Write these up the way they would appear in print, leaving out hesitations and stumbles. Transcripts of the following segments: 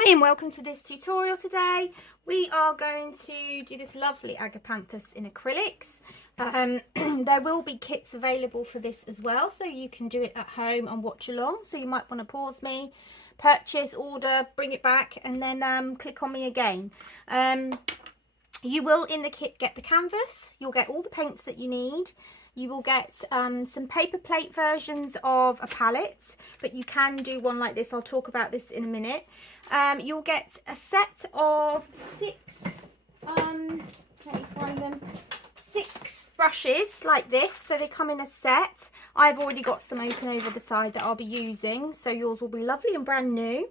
Hi and welcome to this tutorial. Today we are going to do this lovely Agapanthus in acrylics. There will be kits available for this as well, so you can do it at home and watch along. So you might want to pause me, purchase, order, bring it back, and then click on me again. You will in the kit get the canvas, you'll get all the paints that you need. You will get some paper plate versions of a palette, but you can do one like this. I'll talk about this in a minute. You'll get a set of six brushes like this. So they come in a set. I've already got some open over the side that I'll be using, so yours will be lovely and brand new.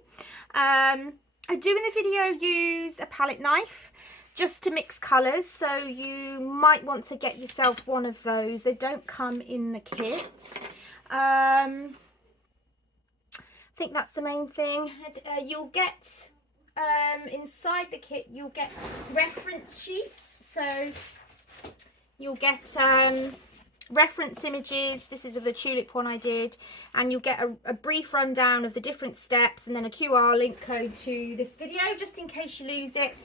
I do in the video use a palette knife just to mix colours, so you might want to get yourself one of those. They don't come in the kit. I think that's the main thing. You'll get inside the kit, you'll get reference sheets, so you'll get reference images. This is of the tulip one I did, and you'll get a brief rundown of the different steps and then a QR link code to this video just in case you lose it,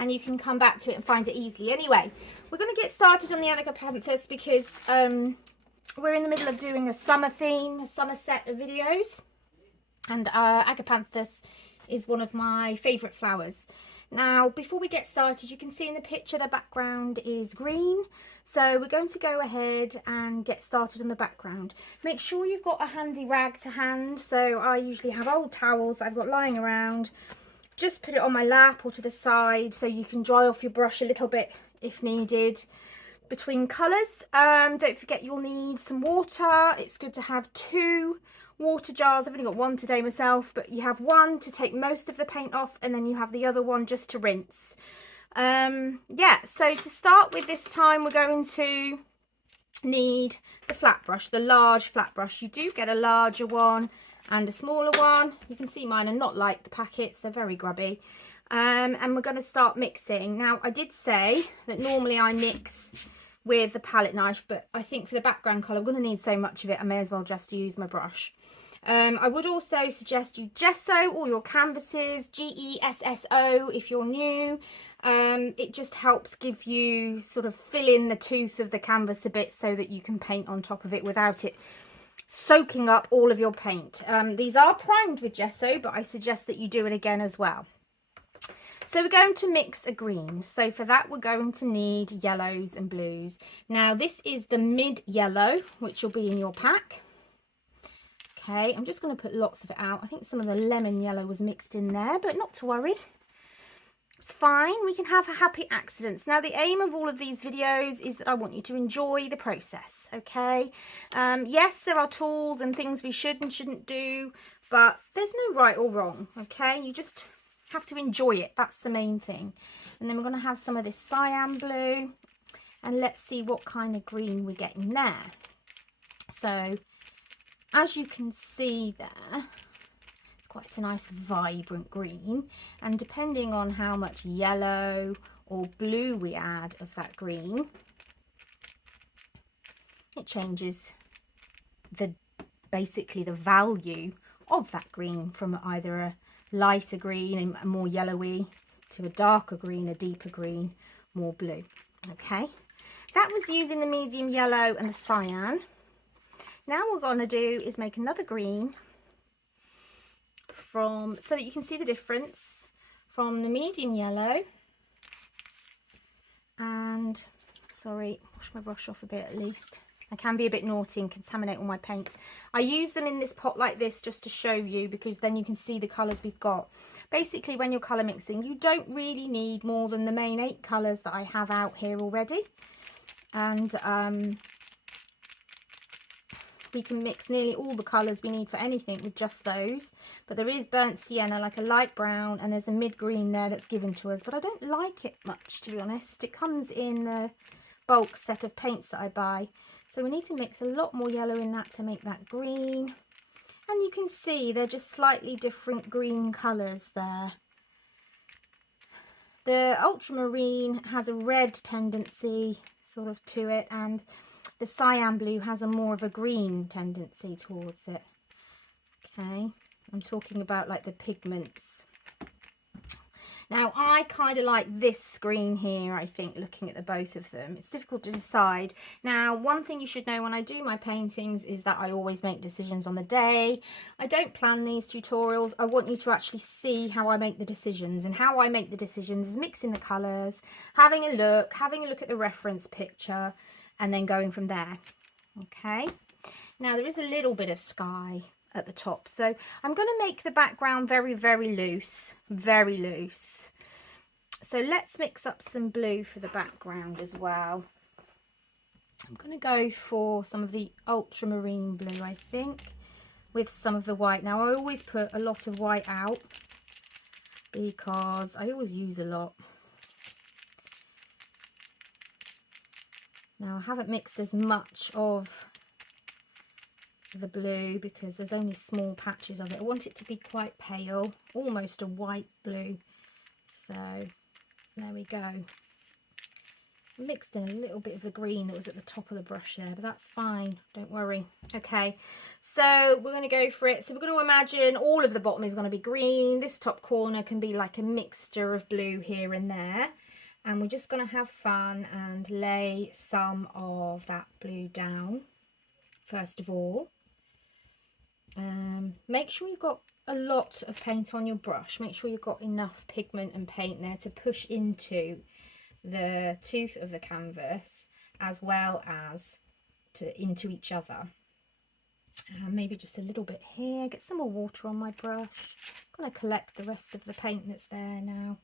and you can come back to it and find it easily. Anyway, we're going to get started on the Agapanthus because we're in the middle of doing a summer theme, a summer set of videos, and Agapanthus is one of my favourite flowers. Now, before we get started, you can see in the picture the background is green, so we're going to go ahead and get started on the background. Make sure you've got a handy rag to hand. So I usually have old towels that I've got lying around. Just put it on my lap or to the side so you can dry off your brush a little bit if needed between colours. Don't forget you'll need some water. It's good to have 2 water jars. I've only got one today myself, but you have one to take most of the paint off, and then you have the other one just to rinse. Yeah, so to start with this time, we're going to need the flat brush, the large flat brush. You do get a larger one and a smaller one. You can see mine are not like the packets, they're very grubby. And we're going to start mixing. Now, I did say that normally I mix with the palette knife, but I think for the background colour I'm going to need so much of it, I may as well just use my brush. I would also suggest you gesso all your canvases, GESSO if you're new. It just helps give you sort of fill in the tooth of the canvas a bit so that you can paint on top of it without it soaking up all of your paint. These are primed with gesso, but I suggest that you do it again as well. So we're going to mix a green. So for that, we're going to need yellows and blues. Now this is the mid yellow, which will be in your pack. Okay, I'm just going to put lots of it out. I think some of the lemon yellow was mixed in there, but not to worry. It's fine. We can have happy accidents. Now, the aim of all of these videos is that I want you to enjoy the process, okay? Yes, there are tools and things we should and shouldn't do, but there's no right or wrong, okay? You just have to enjoy it. That's the main thing. And then we're going to have some of this cyan blue, and let's see what kind of green we get in there. So as you can see there, it's quite a nice vibrant green, and depending on how much yellow or blue we add of that green, it changes basically the value of that green from either a lighter green, a more yellowy, to a darker green, a deeper green, more blue. Okay, that was using the medium yellow and the cyan. Now what we're going to do is make another green so that you can see the difference from the medium yellow, and sorry, wash my brush off a bit at least. I can be a bit naughty and contaminate all my paints. I use them in this pot like this just to show you, because then you can see the colours we've got. Basically, when you're colour mixing, you don't really need more than the main 8 colours that I have out here already. And we can mix nearly all the colours we need for anything with just those. But there is burnt sienna, like a light brown, and there's a mid green there that's given to us, but I don't like it much, to be honest. It comes in the bulk set of paints that I buy, so we need to mix a lot more yellow in that to make that green. And you can see they're just slightly different green colours there. The ultramarine has a red tendency sort of to it, and the cyan blue has a more of a green tendency towards it. Okay, I'm talking about like the pigments. Now, I kind of like this green here, I think, looking at the both of them. It's difficult to decide. Now, one thing you should know when I do my paintings is that I always make decisions on the day. I don't plan these tutorials. I want you to actually see how I make the decisions. And how I make the decisions is mixing the colours, having a look at the reference picture, and then going from there. Okay. Now, there is a little bit of sky at the top, so I'm going to make the background very, very loose, very loose. So let's mix up some blue for the background as well. I'm going to go for some of the ultramarine blue, I think, with some of the white. Now, I always put a lot of white out because I always use a lot. Now, I haven't mixed as much of the blue because there's only small patches of it. I want it to be quite pale, almost a white blue. So there we go. I mixed in a little bit of the green that was at the top of the brush there, but that's fine, don't worry. Okay, so we're going to go for it. So we're going to imagine all of the bottom is going to be green. This top corner can be like a mixture of blue here and there, and we're just going to have fun and lay some of that blue down first of all. Make sure you've got a lot of paint on your brush. Make sure you've got enough pigment and paint there to push into the tooth of the canvas as well as into each other. Maybe just a little bit here. Get some more water on my brush. I'm going to collect the rest of the paint that's there now.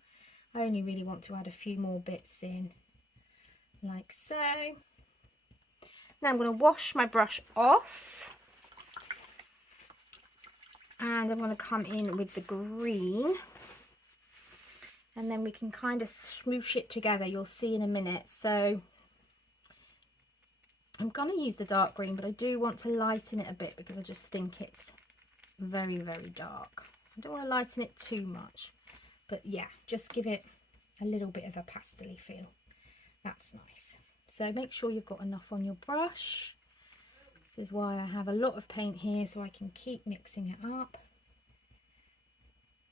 I only really want to add a few more bits in, like so. Now I'm going to wash my brush off. And I'm going to come in with the green, and then we can kind of smoosh it together. You'll see in a minute. So I'm going to use the dark green, but I do want to lighten it a bit because I just think it's very, very dark. I don't want to lighten it too much, but yeah, just give it a little bit of a pastel-y feel. That's nice. So make sure you've got enough on your brush. This is why I have a lot of paint here, so I can keep mixing it up.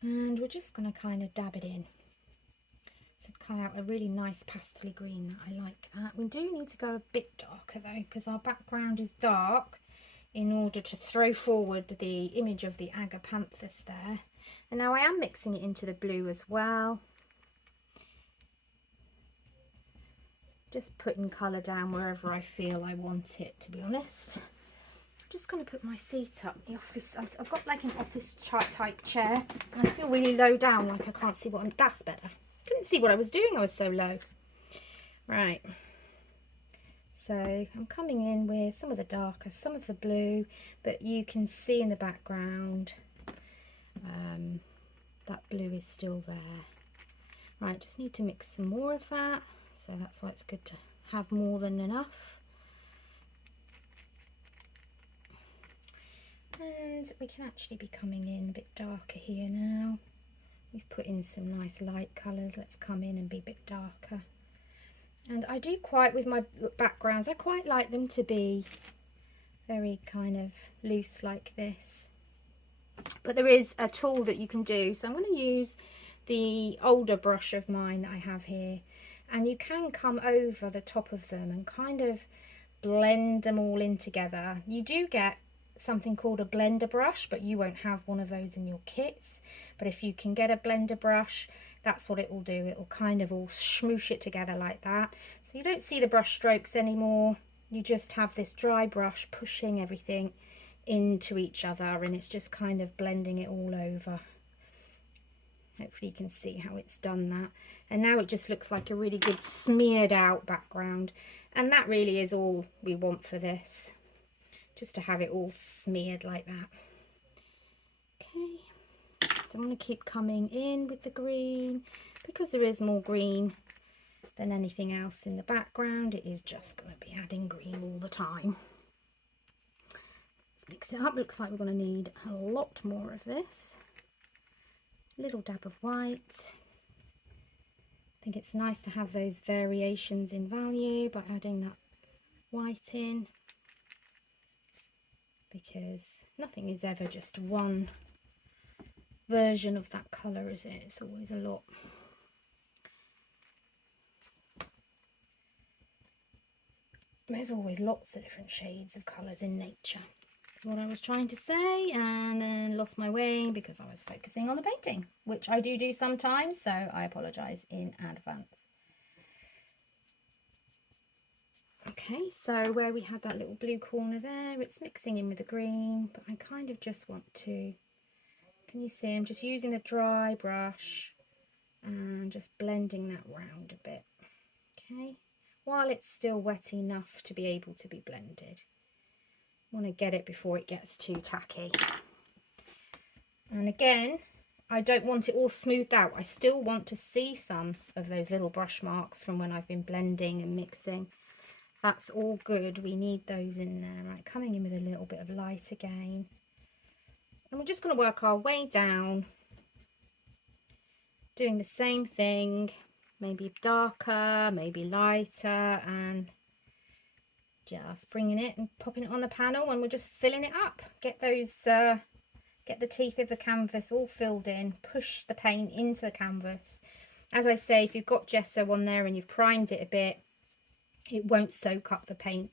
And we're just going to kind of dab it in. So come out a really nice pastel green. I like that. We do need to go a bit darker though, because our background is dark in order to throw forward the image of the Agapanthus there. And now I am mixing it into the blue as well. Just putting colour down wherever I feel I want it, to be honest. I'm just going to put my seat up. The office, I've got like an office type chair, and I feel really low down, like I can't see what I'm, that's better. Couldn't see what I was doing, I was so low. Right. So I'm coming in with some of the darker, some of the blue, but you can see in the background that blue is still there. Right, just need to mix some more of that. So that's why it's good to have more than enough. And we can actually be coming in a bit darker here now. We've put in some nice light colours. Let's come in and be a bit darker. And I do quite, with my backgrounds, I quite like them to be very kind of loose like this. But there is a tool that you can do. So I'm going to use the older brush of mine that I have here. And you can come over the top of them and kind of blend them all in together. You do get something called a blender brush, but you won't have one of those in your kits. But if you can get a blender brush, that's what it will do. It will kind of all smoosh it together like that. So you don't see the brush strokes anymore. You just have this dry brush pushing everything into each other, and it's just kind of blending it all over. Hopefully you can see how it's done that. And now it just looks like a really good smeared out background. And that really is all we want for this. Just to have it all smeared like that. Okay. So I'm going to keep coming in with the green. Because there is more green than anything else in the background, it is just going to be adding green all the time. Let's mix it up. Looks like we're going to need a lot more of this. Little dab of white. I think it's nice to have those variations in value by adding that white in, because nothing is ever just one version of that colour, is it? It's always a lot. There's always lots of different shades of colours in nature. That's what I was trying to say, and then lost my way because I was focusing on the painting, which I do sometimes, so I apologise in advance. Okay, so where we had that little blue corner there, it's mixing in with the green, but I kind of just want to, can you see, I'm just using the dry brush and just blending that round a bit, okay, while it's still wet enough to be able to be blended. I want to get it before it gets too tacky. And again, I don't want it all smoothed out. I still want to see some of those little brush marks from when I've been blending and mixing. That's all good. We need those in there. Right, coming in with a little bit of light again. And we're just going to work our way down, doing the same thing, maybe darker, maybe lighter, and just bringing it and popping it on the panel, and we're just filling it up. Get those, get the teeth of the canvas all filled in, push the paint into the canvas. As I say, if you've got gesso on there and you've primed it a bit, it won't soak up the paint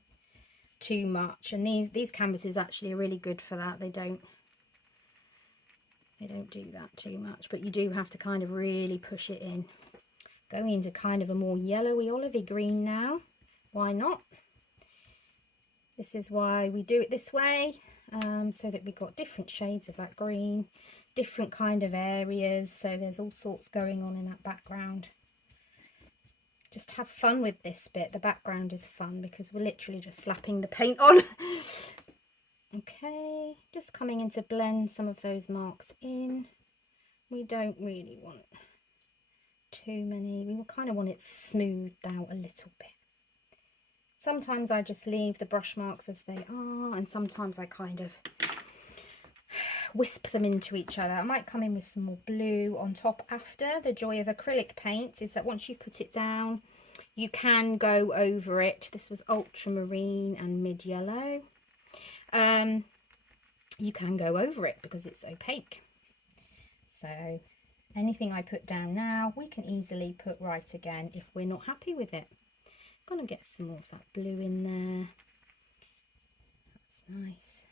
too much, and these canvases actually are really good for that. They don't do that too much, but you do have to kind of really push it in. Going into kind of a more yellowy olivey green now. Why not? This is why we do it this way, so that we've got different shades of that green, different kind of areas, so there's all sorts going on in that background. Just have fun with this bit. The background is fun because we're literally just slapping the paint on. Okay, just coming in to blend some of those marks in. We don't really want too many. We kind of want it smoothed out a little bit. Sometimes I just leave the brush marks as they are, and sometimes I kind of wisp them into each other. I might come in with some more blue on top after. The joy of acrylic paint is that once you put it down, you can go over it. This was ultramarine and mid yellow. You can go over it because it's opaque. So anything I put down now, we can easily put right again if we're not happy with it. I'm going to get some more of that blue in there. That's nice.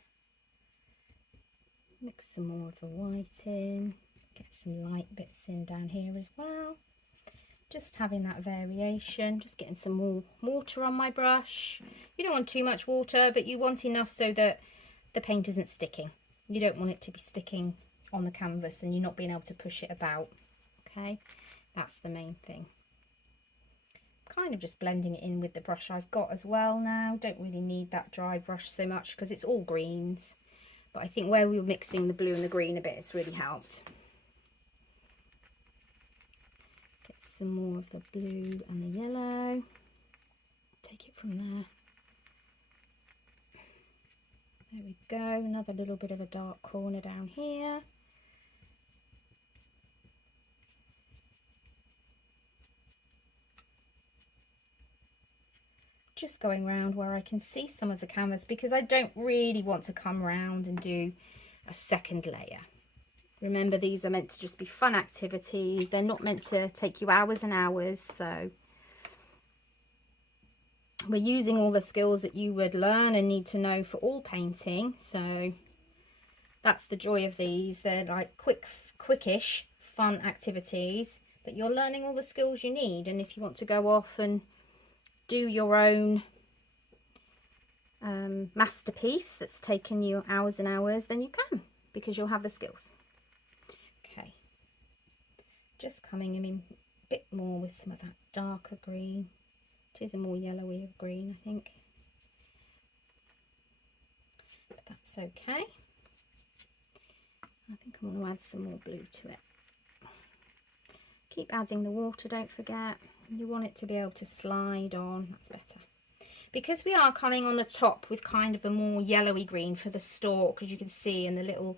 Mix some more of the white in, get some light bits in down here as well. Just having that variation, just getting some more water on my brush. You don't want too much water, but you want enough so that the paint isn't sticking. You don't want it to be sticking on the canvas and you're not being able to push it about. Okay, that's the main thing. Kind of just blending it in with the brush I've got as well now. Don't really need that dry brush so much because it's all greens. But I think where we were mixing the blue and the green a bit, it's really helped. Get some more of the blue and the yellow. Take it from there. There we go. Another little bit of a dark corner down here. Just going around where I can see some of the canvas because I don't really want to come around and do a second layer. Remember, these are meant to just be fun activities. They're not meant to take you hours and hours. So we're using all the skills that you would learn and need to know for all painting. So that's the joy of these. They're like quickish fun activities, but you're learning all the skills you need. And if you want to go off and do your own masterpiece that's taken you hours and hours, then you can, because you'll have the skills. Okay, just coming in a bit more with some of that darker green. It is a more yellowy green, I think, but that's okay. I think I'm going to add some more blue to it. Keep adding the water, don't forget. You want it to be able to slide on. That's better. Because we are coming on the top with kind of a more yellowy green for the stalk, as you can see, and the little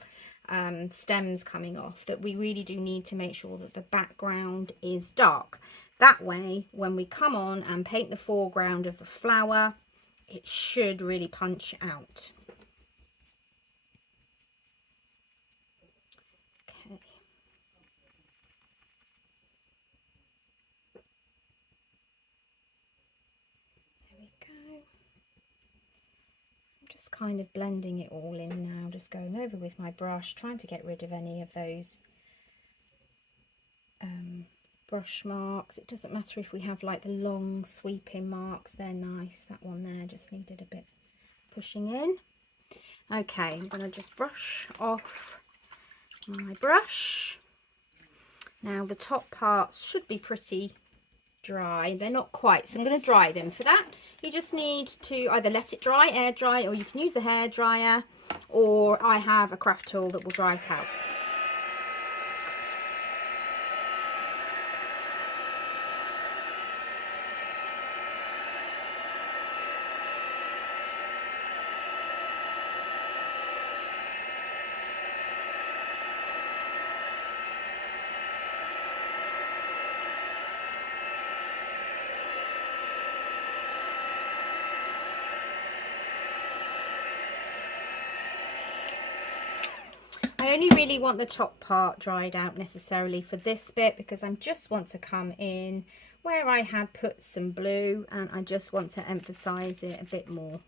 stems coming off, that we really do need to make sure that the background is dark. That way, when we come on and paint the foreground of the flower, it should really punch out. Okay. There we go. Just kind of blending it all in now, just going over with my brush, trying to get rid of any of those brush marks. It doesn't matter if we have like the long sweeping marks, they're nice. That one there just needed a bit pushing in. Okay, I'm going to just brush off my brush. Now the top parts should be pretty dry. They're not quite, so I'm going to dry them. For that you just need to either let it dry, air dry, or you can use a hair dryer, or I have a craft tool that will dry it out. I only really want the top part dried out necessarily for this bit, because I just want to come in where I had put some blue and I just want to emphasize it a bit more.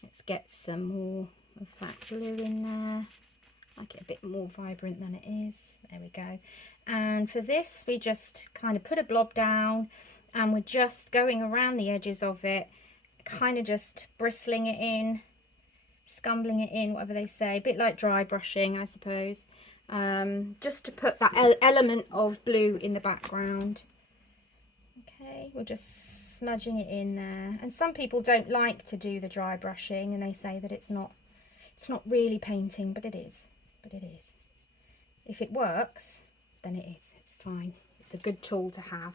Let's get some more of that blue in there, make it a bit more vibrant than it is. There we go. And for this we just kind of put a blob down and we're just going around the edges of it, kind of just bristling it in, scumbling it in, whatever they say, a bit like dry brushing, I suppose, just to put that element of blue in the background. Okay, we're just smudging it in there. And some people don't like to do the dry brushing, and they say that it's not really painting, but it is. If it works, then it is. It's fine. It's a good tool to have.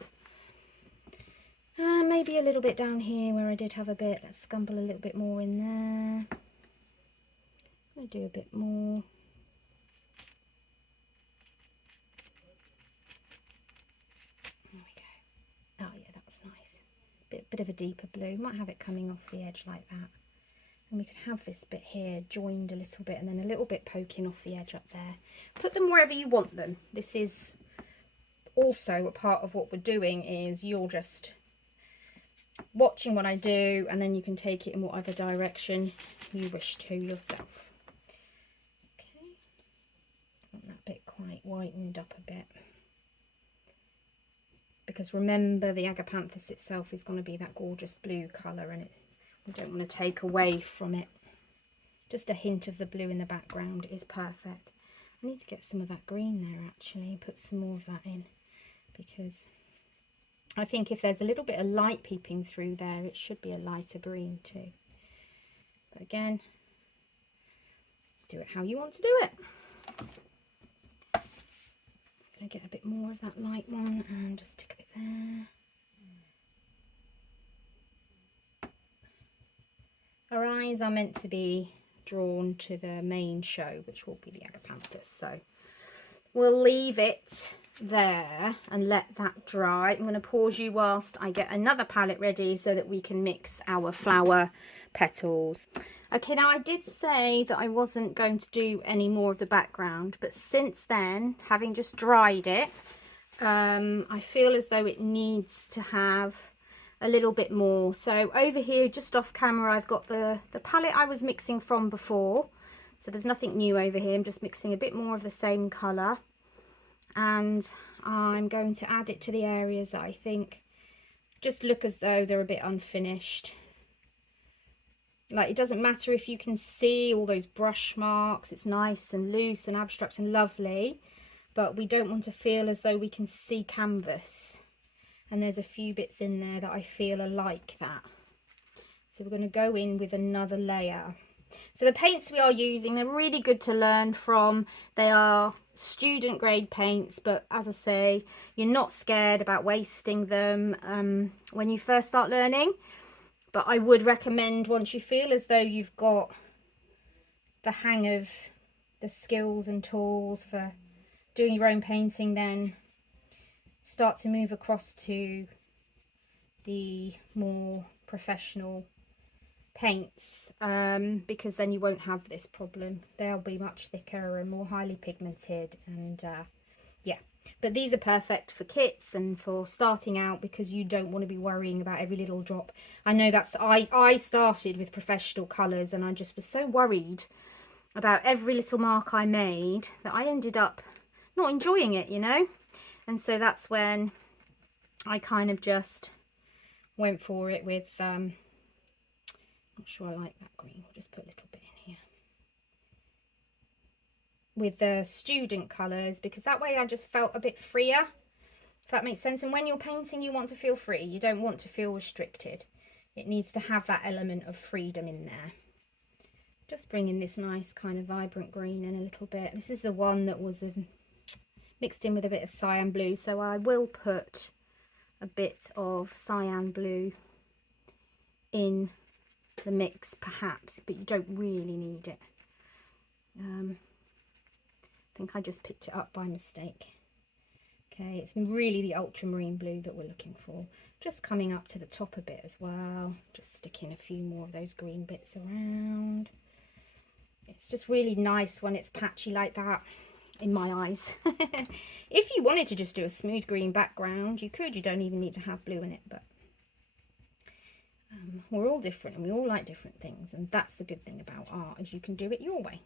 Maybe a little bit down here where I did have a bit. Let's scumble a little bit more in there. I'll do a bit more. There we go. Oh yeah, that's nice. Bit of a deeper blue. Might have it coming off the edge like that. And we could have this bit here joined a little bit and then a little bit poking off the edge up there. Put them wherever you want them. This is also a part of what we're doing, is you're just watching what I do and then you can take it in whatever direction you wish to yourself. That bit quite whitened up a bit, because remember the Agapanthus itself is going to be that gorgeous blue colour, and we don't want to take away from it. Just a hint of the blue in the background is perfect. I need to get some of that green there actually, put some more of that in, because I think if there's a little bit of light peeping through there, it should be a lighter green too. But again, do it how you want to do it. I'm going to get a bit more of that light one and just stick a bit there. Our eyes are meant to be drawn to the main show, which will be the Agapanthus, so we'll leave it there and let that dry. I'm going to pause you whilst I get another palette ready so that we can mix our flower petals. Okay, now I did say that I wasn't going to do any more of the background, but since then, having just dried it, I feel as though it needs to have a little bit more. So over here, just off camera, I've got the palette I was mixing from before. So there's nothing new over here. I'm just mixing a bit more of the same colour. And I'm going to add it to the areas that I think just look as though they're a bit unfinished. Like, it doesn't matter if you can see all those brush marks. It's nice and loose and abstract and lovely, but we don't want to feel as though we can see canvas. And there's a few bits in there that I feel are like that. So we're going to go in with another layer. So the paints we are using, they're really good to learn from. They are student grade paints, but as I say, you're not scared about wasting them when you first start learning. But I would recommend, once you feel as though you've got the hang of the skills and tools for doing your own painting, then start to move across to the more professional paints, because then you won't have this problem. They'll be much thicker and more highly pigmented, and yeah. But these are perfect for kits and for starting out, because you don't want to be worrying about every little drop. I know that's, I started with professional colours and I just was so worried about every little mark I made that I ended up not enjoying it, you know. And so that's when I kind of just went for it with, not sure I like that green, we'll just put a little bit in here. With the student colours, because that way I just felt a bit freer, if that makes sense. And when you're painting, you want to feel free. You don't want to feel restricted. It needs to have that element of freedom in there. Just bringing this nice kind of vibrant green in a little bit. This is the one that was mixed in with a bit of cyan blue, so I will put a bit of cyan blue in the mix perhaps, but you don't really need it. I think I just picked it up by mistake. Okay, it's really the ultramarine blue that we're looking for. Just coming up to the top a bit as well, just sticking a few more of those green bits around. It's just really nice when it's patchy like that, in my eyes. If you wanted to just do a smooth green background, you could. You don't even need to have blue in it, but we're all different and we all like different things, and that's the good thing about art, is you can do it your way.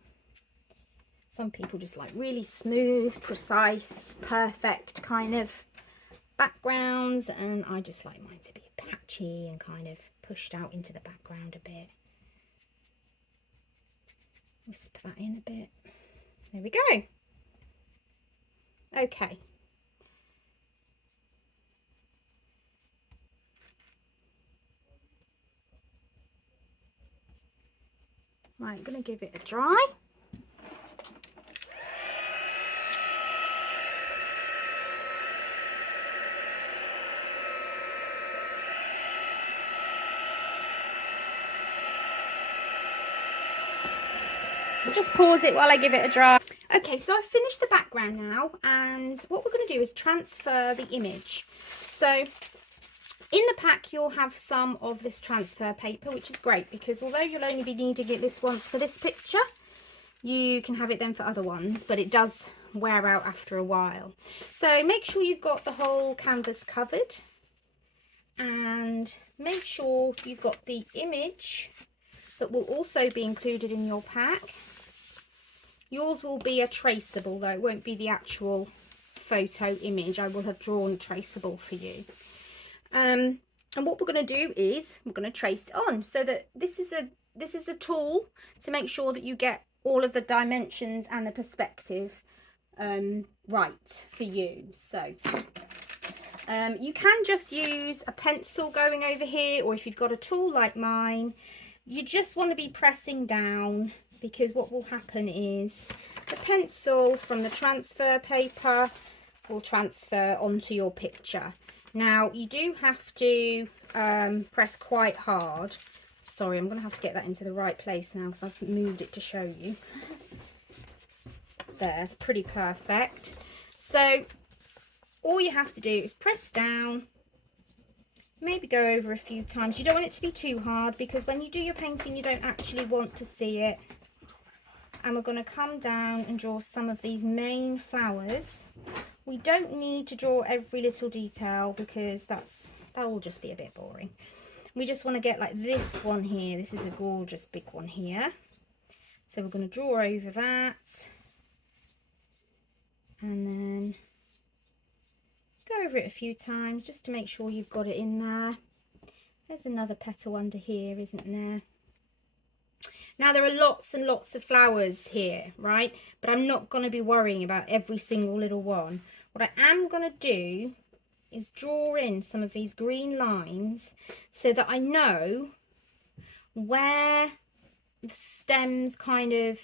Some people just like really smooth, precise, perfect kind of backgrounds, and I just like mine to be patchy and kind of pushed out into the background a bit. Wisp that in a bit. There we go. Okay. Right, I'm going to give it a dry. Just pause it while I give it a dry. Okay, so I've finished the background now, and what we're going to do is transfer the image. So in the pack you'll have some of this transfer paper, which is great, because although you'll only be needing it this once for this picture, you can have it then for other ones, but it does wear out after a while. So make sure you've got the whole canvas covered, and make sure you've got the image that will also be included in your pack. Yours will be a traceable though, it won't be the actual photo image. I will have drawn traceable for you. And what we're going to do is we're going to trace it on, so that this is a tool to make sure that you get all of the dimensions and the perspective right for you. So you can just use a pencil going over here, or if you've got a tool like mine, you just want to be pressing down, because what will happen is the pencil from the transfer paper will transfer onto your picture. Now you do have to press quite hard. Sorry, I'm going to have to get that into the right place now because I've moved it to show you. There, it's pretty perfect. So all you have to do is press down, maybe go over a few times. You don't want it to be too hard, because when you do your painting you don't actually want to see it. And we're going to come down and draw some of these main flowers. We don't need to draw every little detail, because that will just be a bit boring. We just want to get like this one here. This is a gorgeous big one here. So we're going to draw over that. And then go over it a few times just to make sure you've got it in there. There's another petal under here, isn't there? Now there are lots and lots of flowers here, right? But I'm not going to be worrying about every single little one. What I am going to do is draw in some of these green lines so that I know where the stems kind of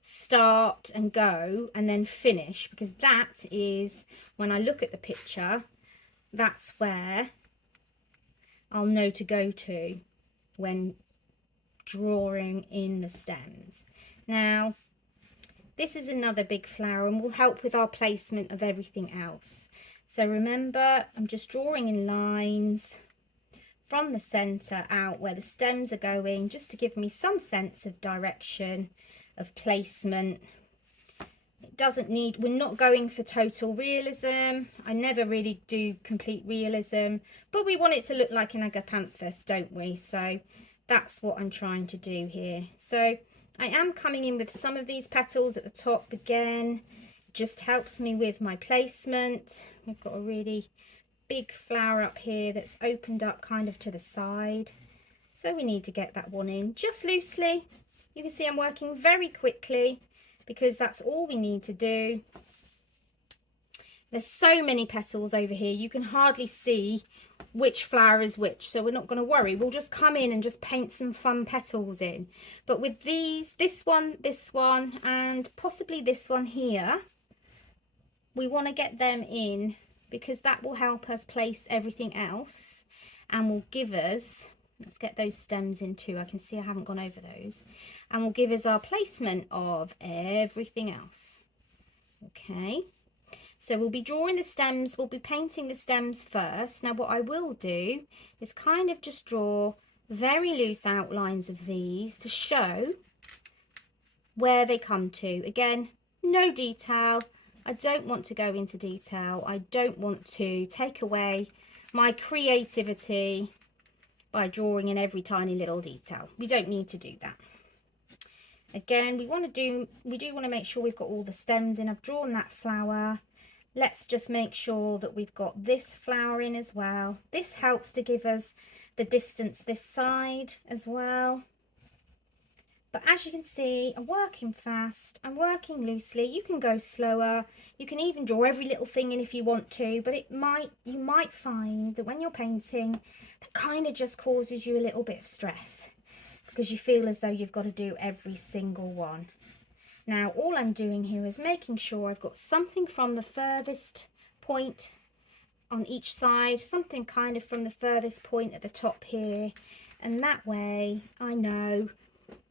start and go and then finish, because that is, when I look at the picture, that's where I'll know to go to when drawing in the stems. Now this is another big flower and will help with our placement of everything else. So remember, I'm just drawing in lines from the center out where the stems are going, just to give me some sense of direction, of placement. It doesn't need, we're not going for total realism. I never really do complete realism, but we want it to look like an Agapanthus, don't we? So that's what I'm trying to do here. So I am coming in with some of these petals at the top again. It just helps me with my placement. We've got a really big flower up here that's opened up kind of to the side. So we need to get that one in just loosely. You can see I'm working very quickly because that's all we need to do. There's so many petals over here, you can hardly see which flower is which, so we're not going to worry. We'll just come in and just paint some fun petals in. But with these, this one, and possibly this one here, we want to get them in because that will help us place everything else and will give us, let's get those stems in too. I can see I haven't gone over those. And will give us our placement of everything else. Okay. So we'll be drawing the stems, we'll be painting the stems first. Now what I will do is kind of just draw very loose outlines of these to show where they come to. Again, no detail. I don't want to go into detail. I don't want to take away my creativity by drawing in every tiny little detail. We don't need to do that. Again, we do want to make sure we've got all the stems in. I've drawn that flower. Let's just make sure that we've got this flower in as well. This helps to give us the distance this side as well. But as you can see, I'm working fast, I'm working loosely. You can go slower. You can even draw every little thing in if you want to, but you might find that when you're painting, that kind of just causes you a little bit of stress because you feel as though you've got to do every single one. Now, all I'm doing here is making sure I've got something from the furthest point on each side, something kind of from the furthest point at the top here, and that way I know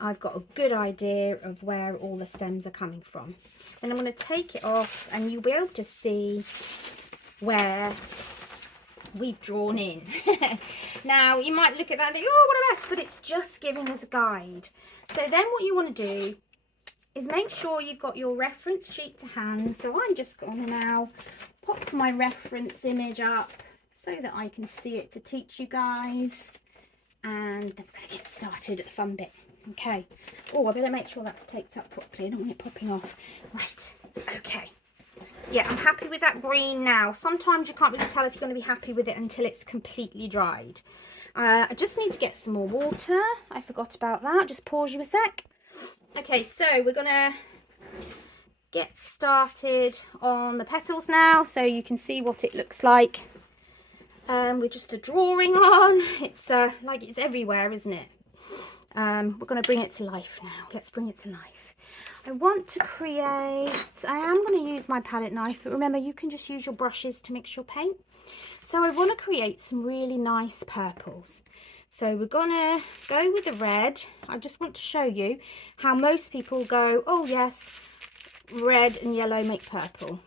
I've got a good idea of where all the stems are coming from. And I'm going to take it off and you'll be able to see where we've drawn in. Now, you might look at that and think, oh, what a mess, but it's just giving us a guide. So then what you want to do is make sure you've got your reference sheet to hand. So I'm just going to now pop my reference image up so that I can see it to teach you guys. And then we're going to get started at the fun bit. Okay. Oh, I better make sure that's taped up properly. I don't want it popping off. Right. Okay. Yeah, I'm happy with that green now. Sometimes you can't really tell if you're going to be happy with it until it's completely dried. I just need to get some more water. I forgot about that. Just pause you a sec. Okay, so we're going to get started on the petals now so you can see what it looks like. With just the drawing on. It's like it's everywhere, isn't it? We're going to bring it to life now. Let's bring it to life. I want to create, I am going to use my palette knife, but remember you can just use your brushes to mix your paint. So I want to create some really nice purples. So we're going to go with the red. I just want to show you how most people go, oh yes, red and yellow make purple.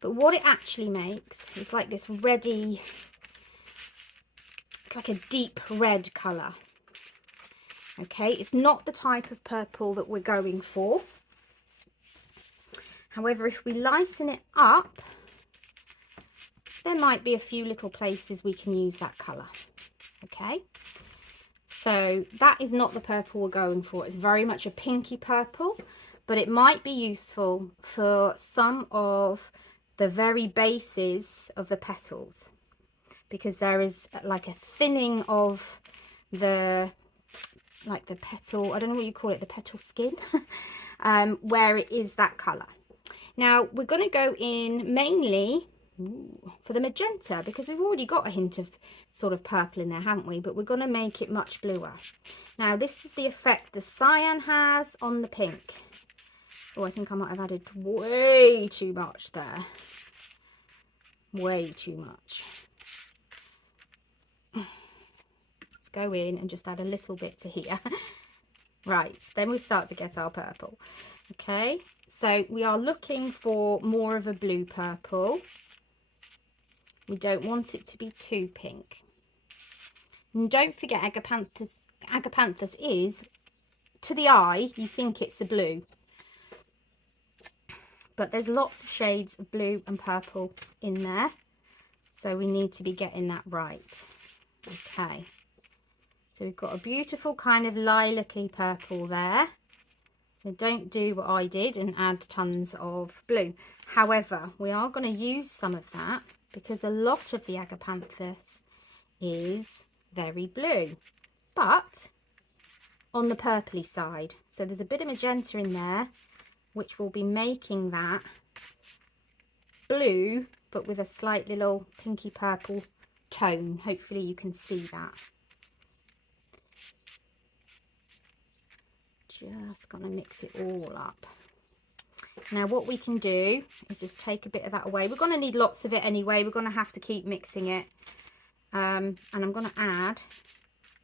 But what it actually makes is like this reddy, it's like a deep red colour. Okay, it's not the type of purple that we're going for. However, if we lighten it up, there might be a few little places we can use that colour. Okay, so that is not the purple we're going for. It's very much a pinky purple, but it might be useful for some of the very bases of the petals, because there is like a thinning of the, like the petal, I don't know what you call it, the petal skin, where it is that colour. Now we're going to go in mainly for the magenta, because we've already got a hint of sort of purple in there, haven't we? But we're going to make it much bluer. Now this is the effect the cyan has on the pink. Oh, I think I might have added way too much there. Way too much. Let's go in and just add a little bit to here. Right, then we start to get our purple. Okay, so we are looking for more of a blue purple. We don't want it to be too pink. And don't forget, Agapanthus is, to the eye, you think it's a blue, but there's lots of shades of blue and purple in there, so we need to be getting that right. Okay, so we've got a beautiful kind of lilac-y purple there. So don't do what I did and add tons of blue. However, we are going to use some of that because a lot of the Agapanthus is very blue, but on the purpley side. So there's a bit of magenta in there, which will be making that blue, but with a slight little pinky purple tone. Hopefully you can see that. Just gonna mix it all up. Now what we can do is just take a bit of that away. We're going to need lots of it anyway. We're going to have to keep mixing it. And I'm going to add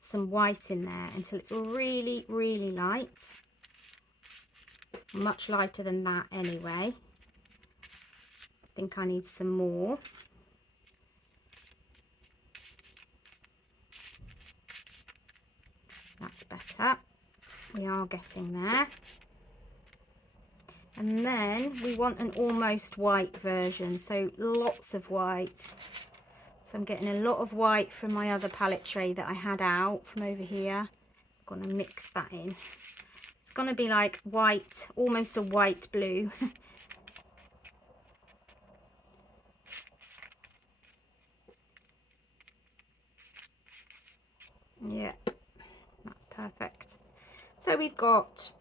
some white in there until it's really, really light. Much lighter than that anyway. I think I need some more. That's better. We are getting there. And then we want an almost white version, so lots of white. So I'm getting a lot of white from my other palette tray that I had out from over here. I'm going to mix that in. It's going to be like white, almost a white blue. Yeah, that's perfect. So we've got,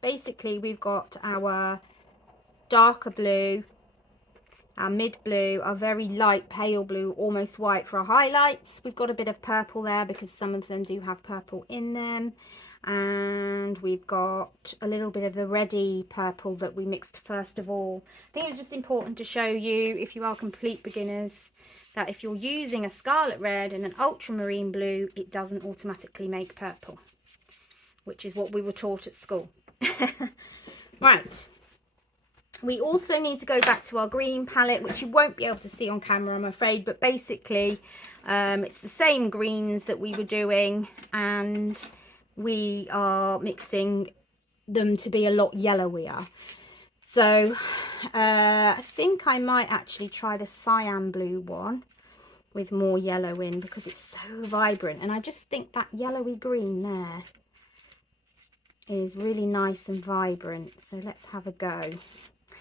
basically we've got our darker blue, our mid blue, our very light pale blue, almost white for our highlights. We've got a bit of purple there because some of them do have purple in them. And we've got a little bit of the reddy purple that we mixed first of all. I think it's just important to show you, if you are complete beginners, that if you're using a scarlet red and an ultramarine blue, it doesn't automatically make purple, which is what we were taught at school. Right. We also need to go back to our green palette, which you won't be able to see on camera, I'm afraid, but basically it's the same greens that we were doing, and we are mixing them to be a lot yellowier. So I think I might actually try the cyan blue one with more yellow in because it's so vibrant, and I just think that yellowy green there is really nice and vibrant. So let's have a go.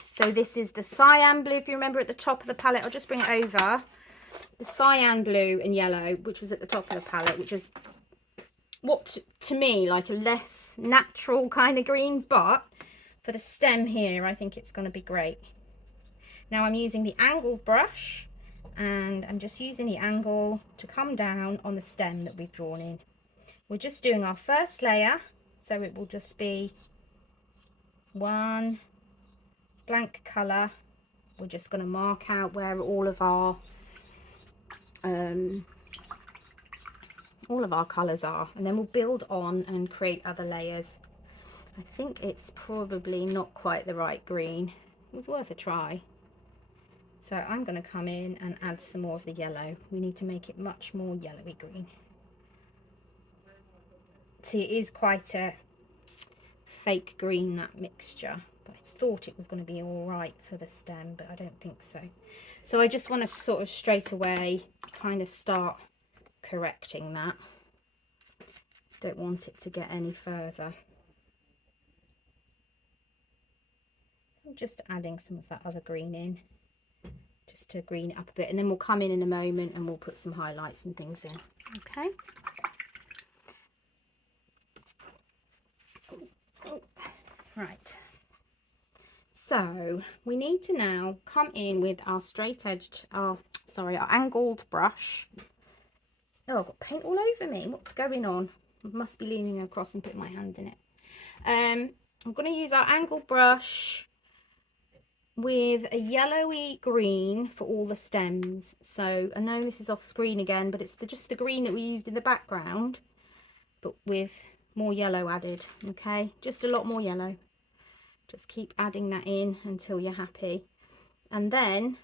So this is the cyan blue, if you remember at the top of the palette. I'll just bring it over. The cyan blue and yellow, which was at the top of the palette, which was what to me like a less natural kind of green, but for the stem here I think it's going to be great. Now I'm using the angled brush, and I'm just using the angle to come down on the stem that we've drawn in. We're just doing our first layer, so it will just be one blank colour. We're just going to mark out where all of our colours are, and then we'll build on and create other layers. I think it's probably not quite the right green. It was worth a try. So I'm going to come in and add some more of the yellow. We need to make it much more yellowy green. See, it is quite a fake green, that mixture, but I thought it was going to be all right for the stem, but I don't think so. So I just want to sort of straight away kind of start correcting that. Don't want it to get any further. I'm just adding some of that other green in, just to green it up a bit, and then we'll come in a moment and we'll put some highlights and things in. Okay. Right, so we need to now come in with our our angled brush. Oh, I've got paint all over me. What's going on? I must be leaning across and putting my hand in it. I'm going to use our angled brush with a yellowy green for all the stems. So I know this is off screen again, but it's just the green that we used in the background, but with more yellow added. Okay, just a lot more yellow. Just keep adding that in until you're happy, and then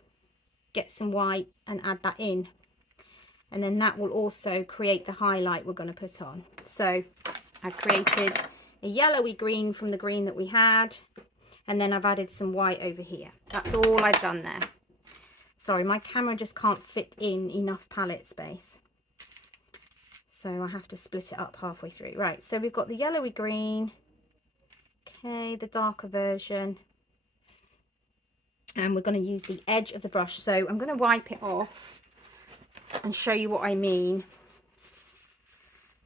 get some white and add that in, and then that will also create the highlight we're going to put on. So I've created a yellowy green from the green that we had. and then I've added some white over here. That's all I've done there. Sorry, my camera just can't fit in enough palette space, so I have to split it up halfway through. Right, so we've got the yellowy green, okay, the darker version, and we're going to use the edge of the brush. So I'm going to wipe it off and show you what I mean.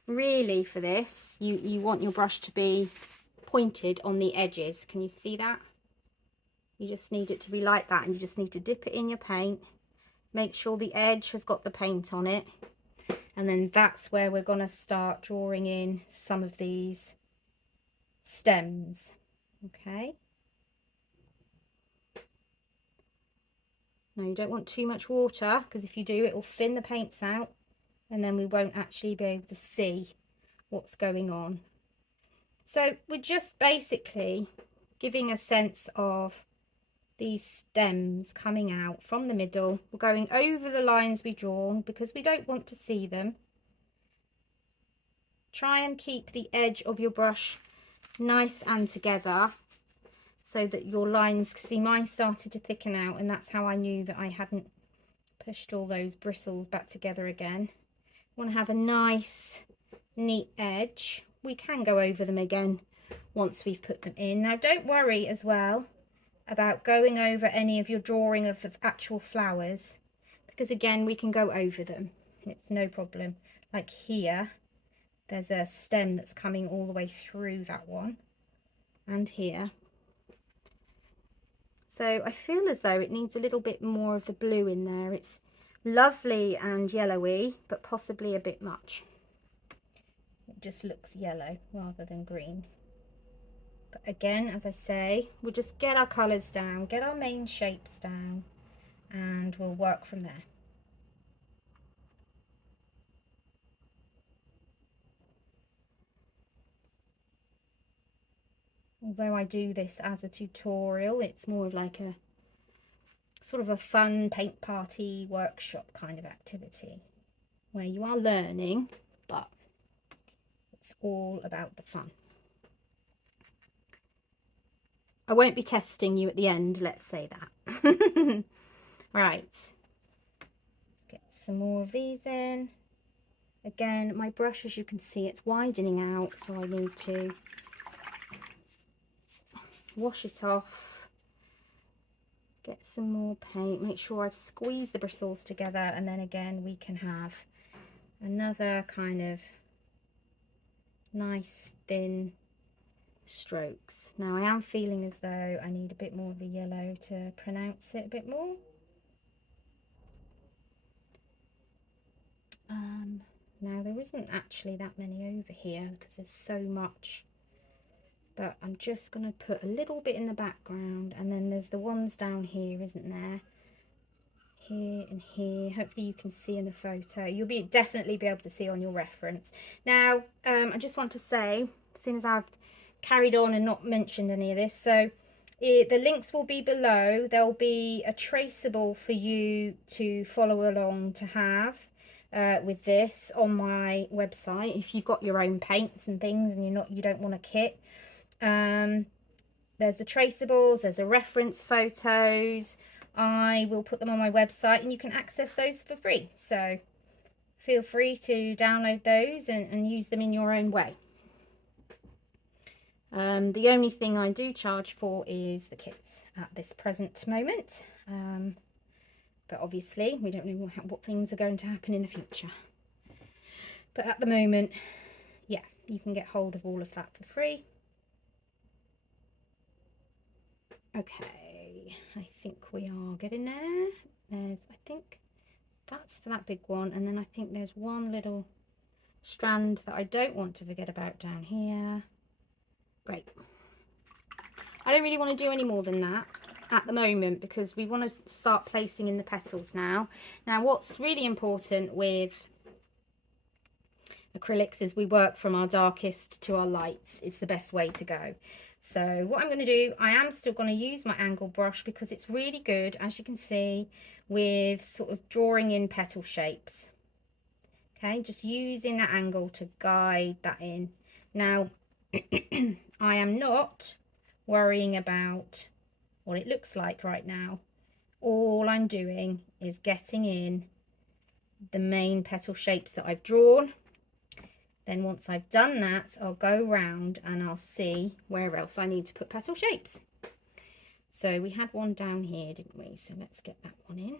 Really, for this, you want your brush to be pointed on the edges. Can you see that? You just need it to be like that, and you just need to dip it in your paint, make sure the edge has got the paint on it, and then that's where we're going to start drawing in some of these stems. Okay, now you don't want too much water, because if you do, it will thin the paints out and then we won't actually be able to see what's going on. So we're just basically giving a sense of these stems coming out from the middle. We're going over the lines we've drawn because we don't want to see them. Try and keep the edge of your brush nice and together so that your lines, see, mine started to thicken out, and that's how I knew that I hadn't pushed all those bristles back together again. Want to have a nice neat edge. We can go over them again once we've put them in. Now don't worry as well about going over any of your drawing of the actual flowers, because again we can go over them, it's no problem. Like here there's a stem that's coming all the way through that one, and here. So I feel as though it needs a little bit more of the blue in there. It's lovely and yellowy, but possibly a bit much. It just looks yellow rather than green. But again, as I say, we'll just get our colours down, get our main shapes down, and we'll work from there. Although I do this as a tutorial, it's more of like a sort of a fun paint party workshop kind of activity where you are learning, but it's all about the fun. I won't be testing you at the end, let's say that. Right, let's get some more of these in. Again, my brush, as you can see, it's widening out, so I need to wash it off, get some more paint, make sure I've squeezed the bristles together, and then again we can have another kind of nice thin strokes. Now I am feeling as though I need a bit more of the yellow to pronounce it a bit more. Now there isn't actually that many over here because there's so much, but I'm just going to put a little bit in the background, and then there's the ones down here, isn't there? Here and here. Hopefully you can see in the photo. You'll definitely be able to see on your reference. Now I just want to say, seeing as I've carried on and not mentioned any of this, so the links will be below. There'll be a traceable for you to follow along to have with this on my website if you've got your own paints and things and you don't want a kit. There's the traceables, there's the reference photos. I will put them on my website and you can access those for free, so feel free to download those and use them in your own way. The only thing I do charge for is the kits at this present moment, but obviously we don't know what things are going to happen in the future. But at the moment, yeah, you can get hold of all of that for free. Okay, I think we are getting there. I think that's for that big one, and then I think there's one little strand that I don't want to forget about down here. Great. I don't really want to do any more than that at the moment because we want to start placing in the petals now. Now what's really important with acrylics is we work from our darkest to our lights. It's the best way to go. So what I'm going to do, I am still going to use my angled brush because it's really good, as you can see, with sort of drawing in petal shapes. Okay, just using that angle to guide that in. Now I am not worrying about what it looks like right now. All I'm doing is getting in the main petal shapes that I've drawn. Then once I've done that, I'll go round and I'll see where else I need to put petal shapes. So we had one down here, didn't we? So let's get that one in.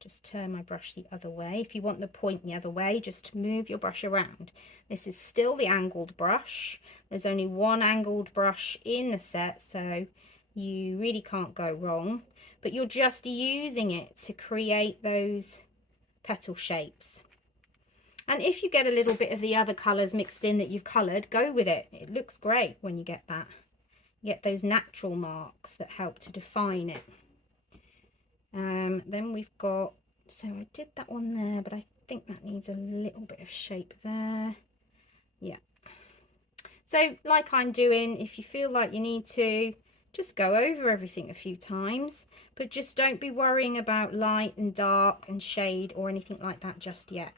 Just turn my brush the other way. If you want the point the other way, just move your brush around. This is still the angled brush. There's only one angled brush in the set, so you really can't go wrong. But you're just using it to create those petal shapes. And if you get a little bit of the other colours mixed in that you've coloured, go with it. It looks great when you get that. You get those natural marks that help to define it. Then we've got, so I did that one there, but I think that needs a little bit of shape there. Yeah. So like I'm doing, if you feel like you need to, just go over everything a few times, but just don't be worrying about light and dark and shade or anything like that just yet.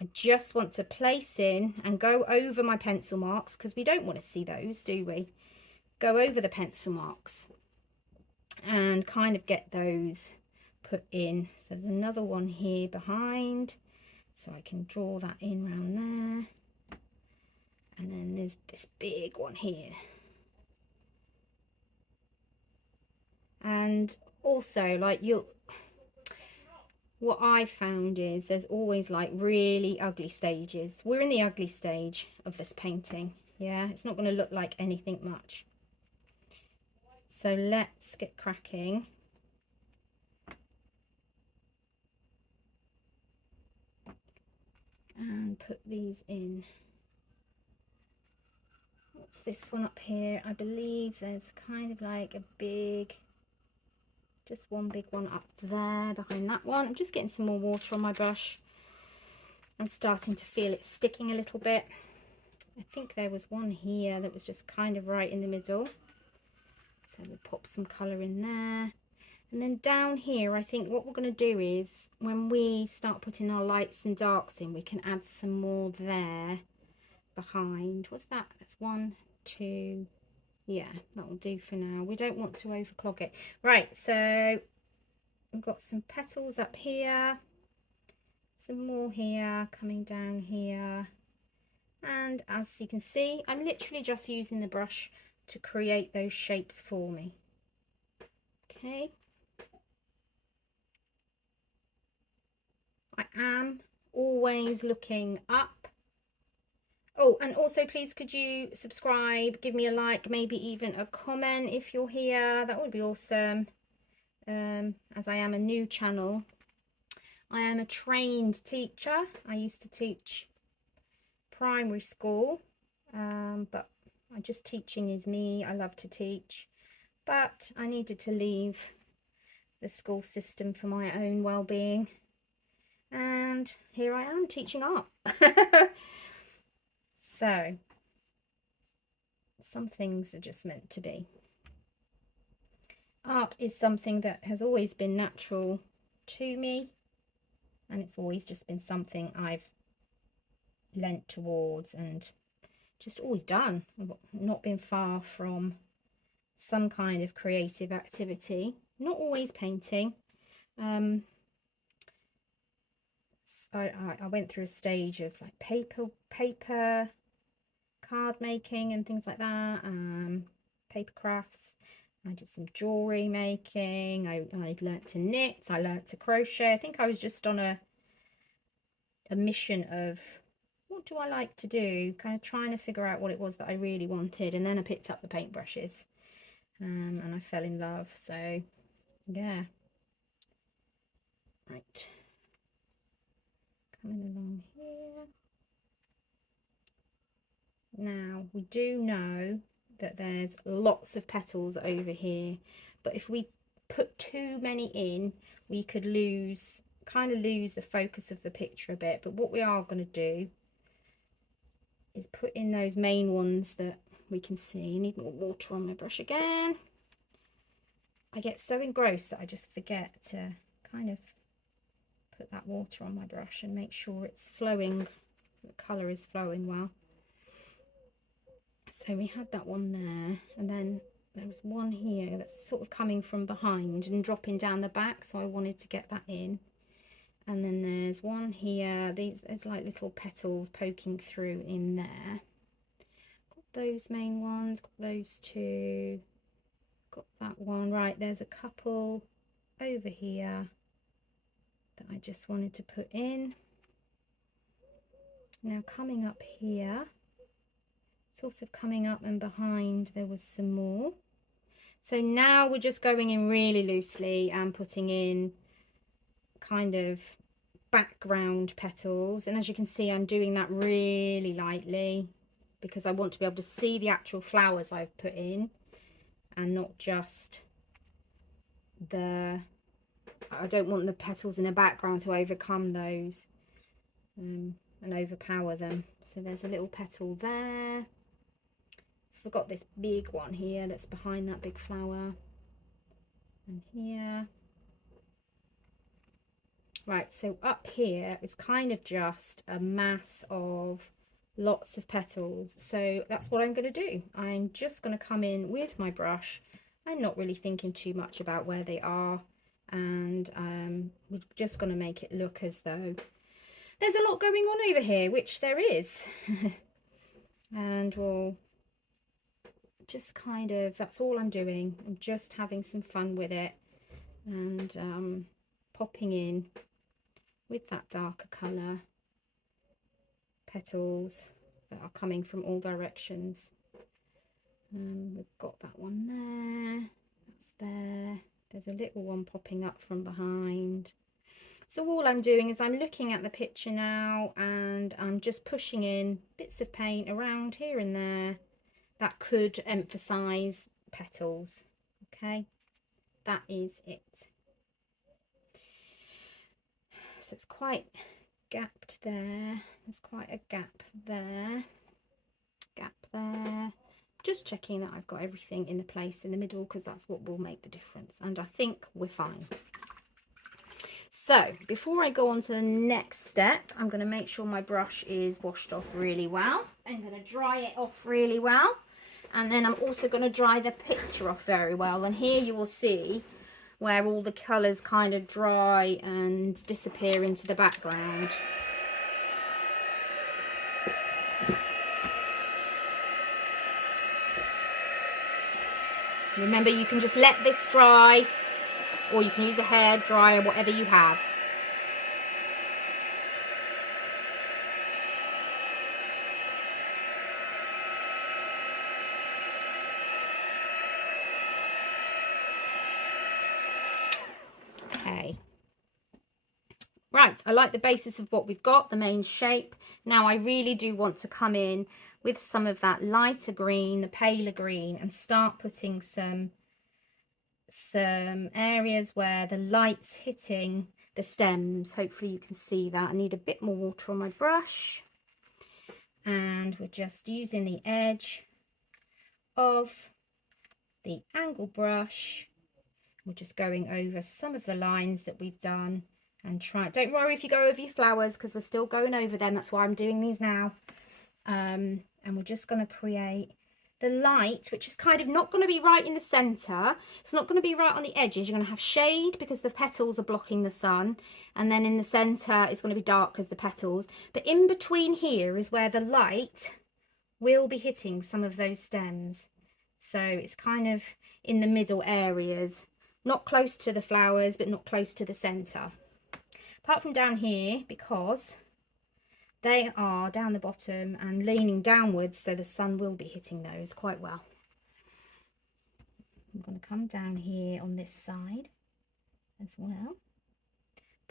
I just want to place in and go over my pencil marks, because we don't want to see those, do we? Go over the pencil marks and kind of get those put in. So there's another one here behind, so I can draw that in around there. And then there's this big one here. And also, like, what I found is there's always like really ugly stages. We're in the ugly stage of this painting. Yeah, it's not going to look like anything much. So let's get cracking. And put these in. What's this one up here? I believe there's kind of like a big, just one big one up there behind that one. I'm just getting some more water on my brush. I'm starting to feel it sticking a little bit. I think there was one here that was just kind of right in the middle. So we'll pop some colour in there. And then down here, I think what we're going to do is, when we start putting our lights and darks in, we can add some more there behind. What's that? That's 1, 2. Yeah, that will do for now. We don't want to overclog it. Right, so we've got some petals up here, some more here, coming down here. And as you can see, I'm literally just using the brush to create those shapes for me. Okay. I am always looking up. Oh, and also please could you subscribe, give me a like, maybe even a comment if you're here. That would be awesome. As I am a new channel. I am a trained teacher. I used to teach primary school, but just teaching is me. I love to teach, but I needed to leave the school system for my own well-being. And here I am teaching art. So some things are just meant to be. Art is something that has always been natural to me, and it's always just been something I've lent towards and just always done. I've not been far from some kind of creative activity, not always painting. I went through a stage of like paper card making and things like that, paper crafts. I did some jewelry making. I learnt to knit. I learnt to crochet. I think I was just on a mission of what do I like to do, kind of trying to figure out what it was that I really wanted. And then I picked up the paintbrushes, and I fell in love. So yeah, right, coming along here. Now we do know that there's lots of petals over here, but if we put too many in, we could kind of lose the focus of the picture a bit. But what we are going to do is put in those main ones that we can see. I need more water on my brush again. I get so engrossed that I just forget to kind of put that water on my brush and make sure it's flowing, the colour is flowing well. So we had that one there, and then there was one here that's sort of coming from behind and dropping down the back, so I wanted to get that in. And then there's one here, there's like little petals poking through in there. Got those main ones, got those two, got that one. Right, there's a couple over here that I just wanted to put in. Now coming up here, sort of coming up and behind, there was some more. So now we're just going in really loosely and putting in kind of background petals, and as you can see, I'm doing that really lightly because I want to be able to see the actual flowers I've put in and not just I don't want the petals in the background to overcome those and overpower them. So there's a little petal there. Forgot this big one here that's behind that big flower, and here. Right, so up here is kind of just a mass of lots of petals. So that's what I'm going to do. I'm just going to come in with my brush. I'm not really thinking too much about where they are, and we're just going to make it look as though there's a lot going on over here, which there is. And we'll just kind of, that's all I'm doing. I'm just having some fun with it and popping in with that darker colour petals that are coming from all directions. We've got that one there, that's there, there's a little one popping up from behind. So all I'm doing is I'm looking at the picture now and I'm just pushing in bits of paint around here and there that could emphasize petals. Okay, that is it. So it's quite gapped there, there's quite a gap there, just checking that I've got everything in the place in the middle, because that's what will make the difference, and I think we're fine. So before I go on to the next step, I'm going to make sure my brush is washed off really well. I'm going to dry it off really well, and then I'm also going to dry the picture off very well, and here you will see where all the colours kind of dry and disappear into the background. Remember, you can just let this dry, or you can use a hair dryer, whatever you have. Okay. Right, I like the basis of what we've got, the main shape. Now I really do want to come in with some of that lighter green, the paler green, and start putting some areas where the light's hitting the stems. Hopefully you can see that. I need a bit more water on my brush, and we're just using the edge of the angle brush. We're just going over some of the lines that we've done, and don't worry if you go over your flowers, because we're still going over them. That's why I'm doing these now. And we're just going to create the light, which is kind of not going to be right in the center. It's not going to be right on the edges. You're going to have shade because the petals are blocking the sun, and then in the center it's going to be dark because the petals. But in between here is where the light will be hitting some of those stems. So it's kind of in the middle areas, not close to the flowers but not close to the center, apart from down here, because they are down the bottom and leaning downwards, so the sun will be hitting those quite well. I'm going to come down here on this side as well,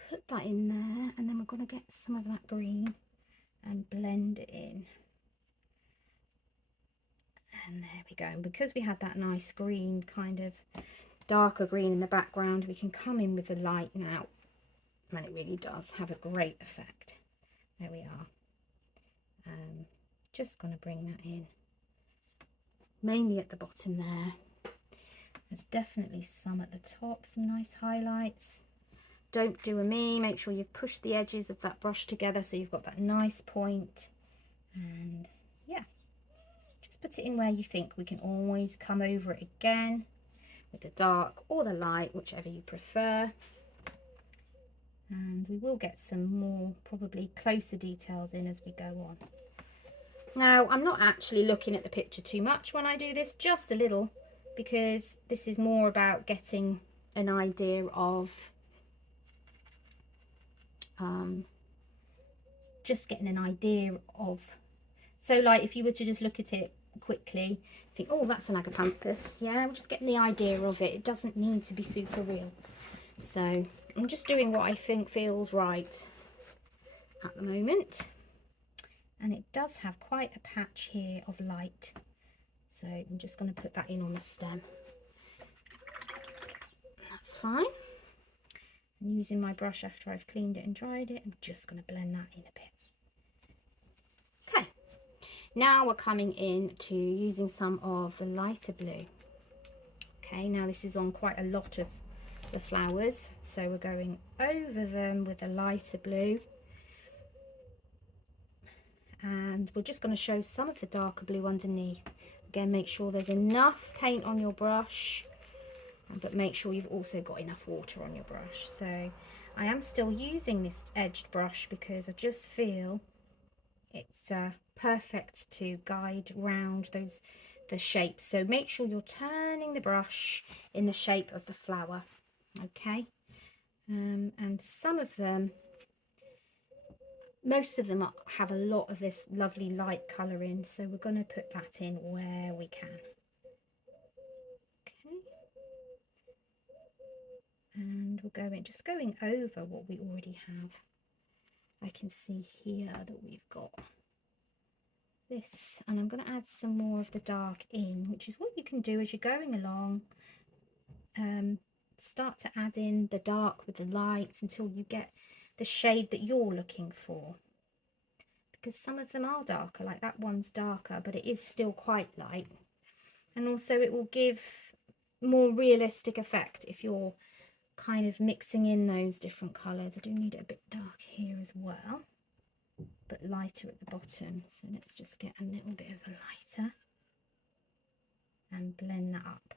put that in there, and then we're going to get some of that green and blend it in. And there we go. And because we had that nice green, kind of darker green in the background, we can come in with the light now, and it really does have a great effect. There we are. Just going to bring that in, mainly at the bottom there. There's definitely some at the top, some nice highlights. Don't do a me, make sure you've pushed the edges of that brush together so you've got that nice point. And yeah, just put it in where you think. We can always come over it again with the dark or the light, whichever you prefer. And we will get some more probably closer details in as we go on. Now, I'm not actually looking at the picture too much when I do this, just a little, because this is more about getting an idea of so like if you were to just look at it quickly, think, oh, that's an Agapanthus. Yeah, we're just getting the idea of it. It doesn't need to be super real. So I'm just doing what I think feels right at the moment. And it does have quite a patch here of light. So I'm just going to put that in on the stem. That's fine. And using my brush after I've cleaned it and dried it, I'm just going to blend that in a bit. Okay, now we're coming in to using some of the lighter blue. Okay, now this is on quite a lot of the flowers, so we're going over them with the lighter blue. And we're just going to show some of the darker blue underneath. Again, make sure there's enough paint on your brush, but make sure you've also got enough water on your brush. So I am still using this edged brush because I just feel it's perfect to guide round the shapes. So make sure you're turning the brush in the shape of the flower. Okay, and some of them, most of them have a lot of this lovely light colour in, so we're going to put that in where we can. Okay, and we're just going over what we already have. I can see here that we've got this, and I'm going to add some more of the dark in, which is what you can do as you're going along. Start to add in the dark with the lights until you get the shade that you're looking for, because some of them are darker, like that one's darker, but it is still quite light, and also it will give more realistic effect if you're kind of mixing in those different colours. I do need it a bit dark here as well, but lighter at the bottom, so let's just get a little bit of a lighter and blend that up.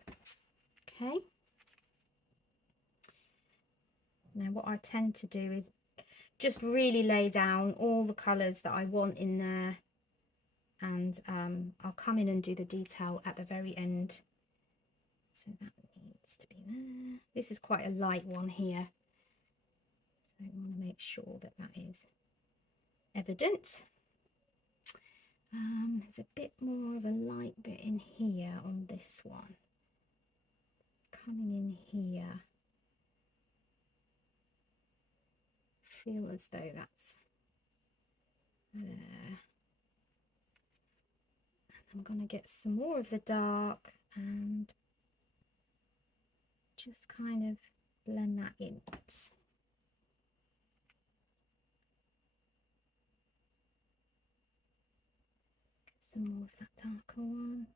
Okay, now what I tend to do is just really lay down all the colours that I want in there, and I'll come in and do the detail at the very end. So that needs to be there. This is quite a light one here, so I want to make sure that that is evident. There's a bit more of a light bit in here on this one. Coming in here. Feel as though that's there. I'm going to get some more of the dark and just kind of blend that in. Some more of that darker one.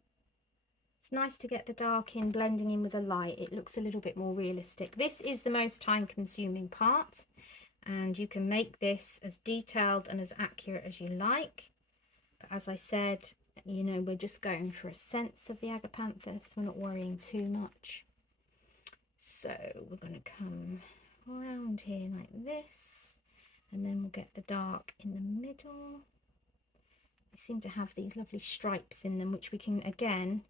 It's nice to get the dark in, blending in with the light. It looks a little bit more realistic. This is the most time consuming part, and you can make this as detailed and as accurate as you like. But as I said, you know, we're just going for a sense of the Agapanthus. We're not worrying too much. So we're going to come around here like this, and then we'll get the dark in the middle. They seem to have these lovely stripes in them, which we can again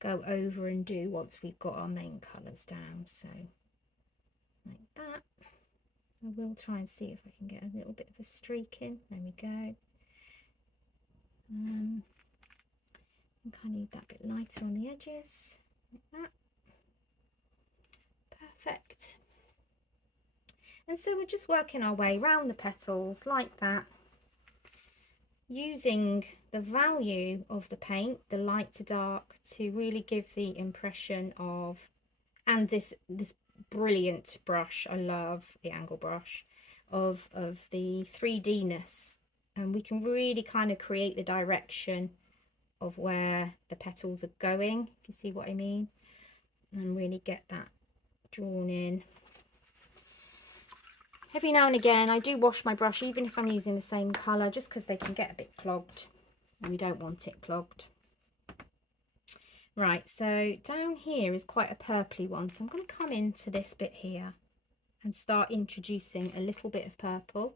go over and do once we've got our main colours down. So like that. I will try and see if I can get a little bit of a streak in. There we go. I think I need that bit lighter on the edges, like that. Perfect. And so we're just working our way around the petals like that, using the value of the paint, the light to dark, to really give the impression of, and this brilliant brush, I love the angle brush, of the 3D-ness, and we can really kind of create the direction of where the petals are going, if you see what I mean, and really get that drawn in. Every now and again I do wash my brush, even if I'm using the same colour, just because they can get a bit clogged and we don't want it clogged. Right, so down here is quite a purpley one. So I'm going to come into this bit here and start introducing a little bit of purple.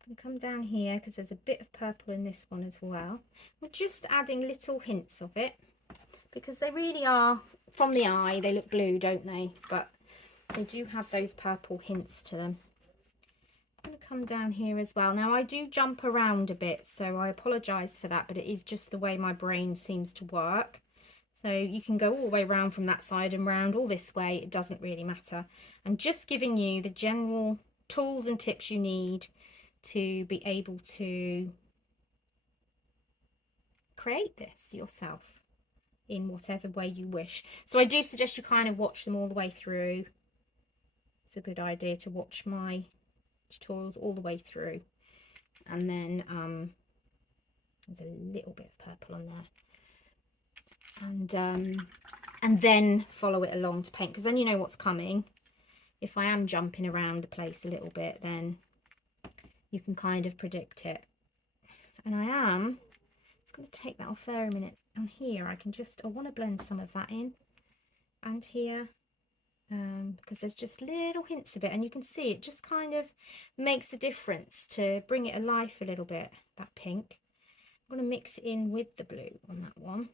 I'm going to come down here because there's a bit of purple in this one as well. We're just adding little hints of it because they really are, from the eye, they look blue, don't they? But they do have those purple hints to them. I'm going to come down here as well. Now I do jump around a bit, so I apologise for that, but it is just the way my brain seems to work. So you can go all the way around from that side and round all this way, it doesn't really matter. I'm just giving you the general tools and tips you need to be able to create this yourself in whatever way you wish. So I do suggest you kind of watch them all the way through. It's a good idea to watch my tutorials all the way through. And then there's a little bit of purple on there. And then follow it along to paint, because then you know what's coming. If I am jumping around the place a little bit, then you can kind of predict it. And I am just going to take that off there a minute. And here I can just, I want to blend some of that in and here, because there's just little hints of it, and you can see it just kind of makes a difference to bring it alive a little bit, that pink. I'm going to mix it in with the blue on that one.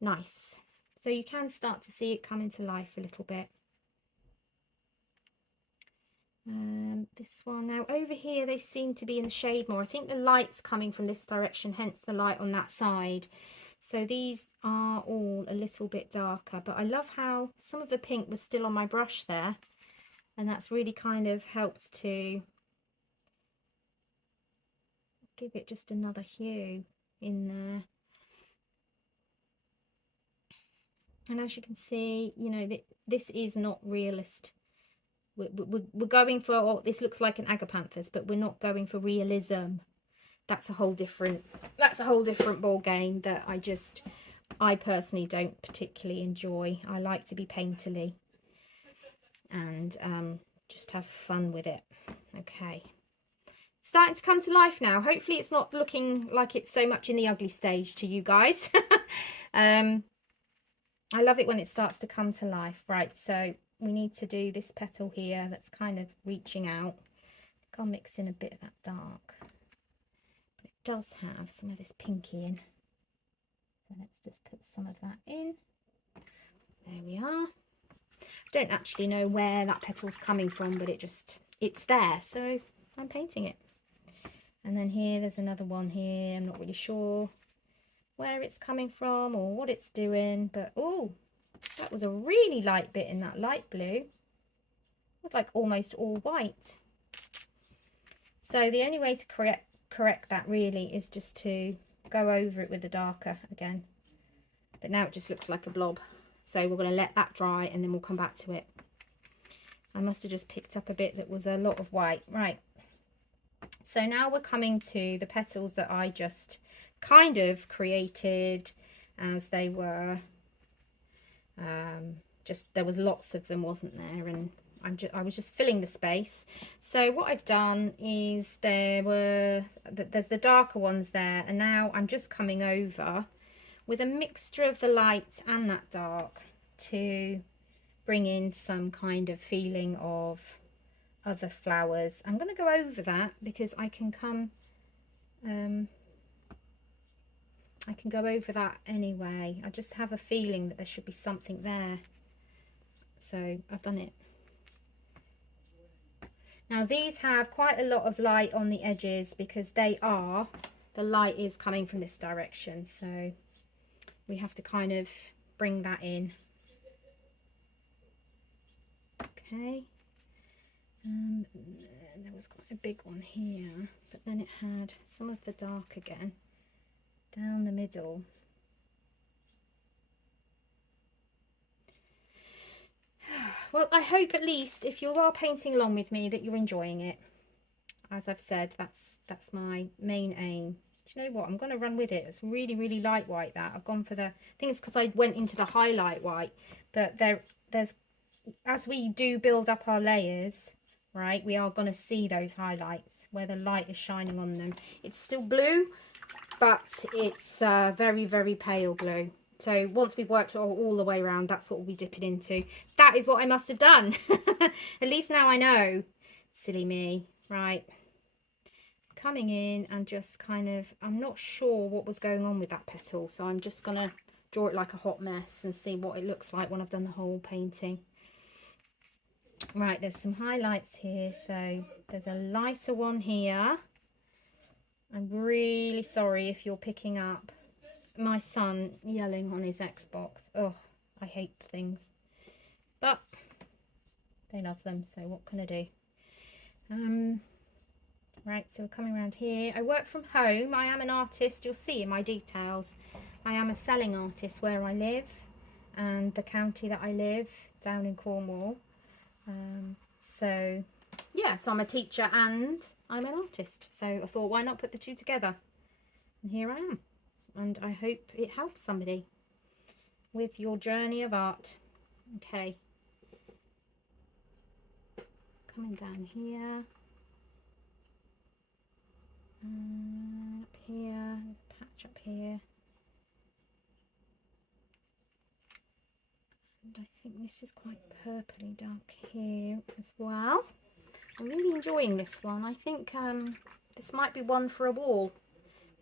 Nice. So you can start to see it come into life a little bit. This one now, over here they seem to be in the shade more. I think the light's coming from this direction, hence the light on that side. So these are all a little bit darker, but I love how some of the pink was still on my brush there, and that's really kind of helped to give it just another hue in there. And as you can see, you know, this is not realist. We're going for, oh, this looks like an Agapanthus, but we're not going for realism. That's a whole different ball game that I personally don't particularly enjoy. I like to be painterly and just have fun with it. Okay, starting to come to life now. Hopefully it's not looking like it's so much in the ugly stage to you guys. I love it when it starts to come to life. Right, so we need to do this petal here that's kind of reaching out. I'll mix in a bit of that dark. But it does have some of this pinky in. So let's just put some of that in. There we are. I don't actually know where that petal's coming from, but it's there. So I'm painting it. And then here, there's another one here. I'm not really sure where it's coming from or what it's doing, but oh, that was a really light bit in that light blue. It was like almost all white. So the only way to correct that really is just to go over it with the darker again. But now it just looks like a blob. So we're going to let that dry and then we'll come back to it. I must have just picked up a bit that was a lot of white. Right. So now we're coming to the petals that I just kind of created as they were. Just there was lots of them, wasn't there? And I was just filling the space. So what I've done is there's the darker ones there, and now I'm just coming over with a mixture of the light and that dark to bring in some kind of feeling of other flowers. I'm going to go over that because I can go over that anyway. I just have a feeling that there should be something there. So I've done it. Now these have quite a lot of light on the edges because the light is coming from this direction. So we have to kind of bring that in. Okay. There was quite a big one here, but then it had some of the dark again down the middle. Well, I hope at least if you are painting along with me that you're enjoying it. As I've said, that's my main aim. Do you know what? I'm going to run with it. It's really, really light white that. I've gone for the... I think it's because I went into the highlight white. But there's... As we do build up our layers, right, we are going to see those highlights where the light is shining on them. It's still blue, but it's very, very pale blue. So once we've worked all the way around, that's what we'll be dipping into. That is what I must have done. At least now I know. Silly me. Right. Coming in and just kind of, I'm not sure what was going on with that petal. So I'm just going to draw it like a hot mess and see what it looks like when I've done the whole painting. Right, there's some highlights here. So there's a lighter one here. I'm really sorry if you're picking up my son yelling on his Xbox. Oh, I hate things, but they love them, so what can I do? Right, so we're coming around here. I work from home. I am an artist. You'll see in my details. I am a selling artist where I live and the county that I live, down in Cornwall. So yeah, so I'm a teacher and I'm an artist. So I thought, why not put the two together? And here I am. And I hope it helps somebody with your journey of art. Okay. Coming down here. Up here. There's a patch up here. And I think this is quite purpley dark here as well. I'm really enjoying this one. I think this might be one for a wall.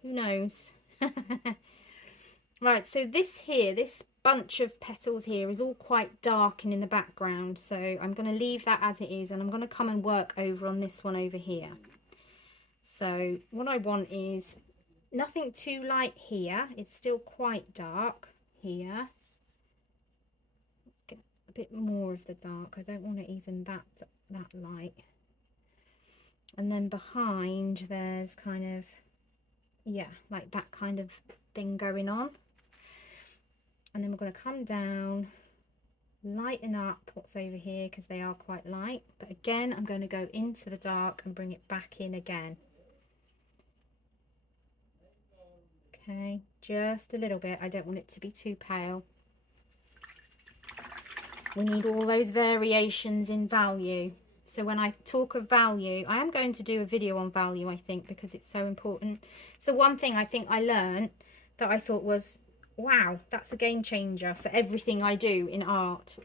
Who knows? Right, so this bunch of petals here is all quite dark and in the background. So I'm going to leave that as it is, and I'm going to come and work over on this one over here. So what I want is nothing too light here. It's still quite dark here. Let's get a bit more of the dark. I don't want it even that light. And then behind there's kind of, yeah, like that kind of thing going on. And then we're going to come down, lighten up what's over here because they are quite light. But again, I'm going to go into the dark and bring it back in again. Okay, just a little bit. I don't want it to be too pale. We need all those variations in value. So when I talk of value, I am going to do a video on value, I think, because it's so important. It's the one thing I think I learned that I thought was, wow, that's a game changer for everything I do in art.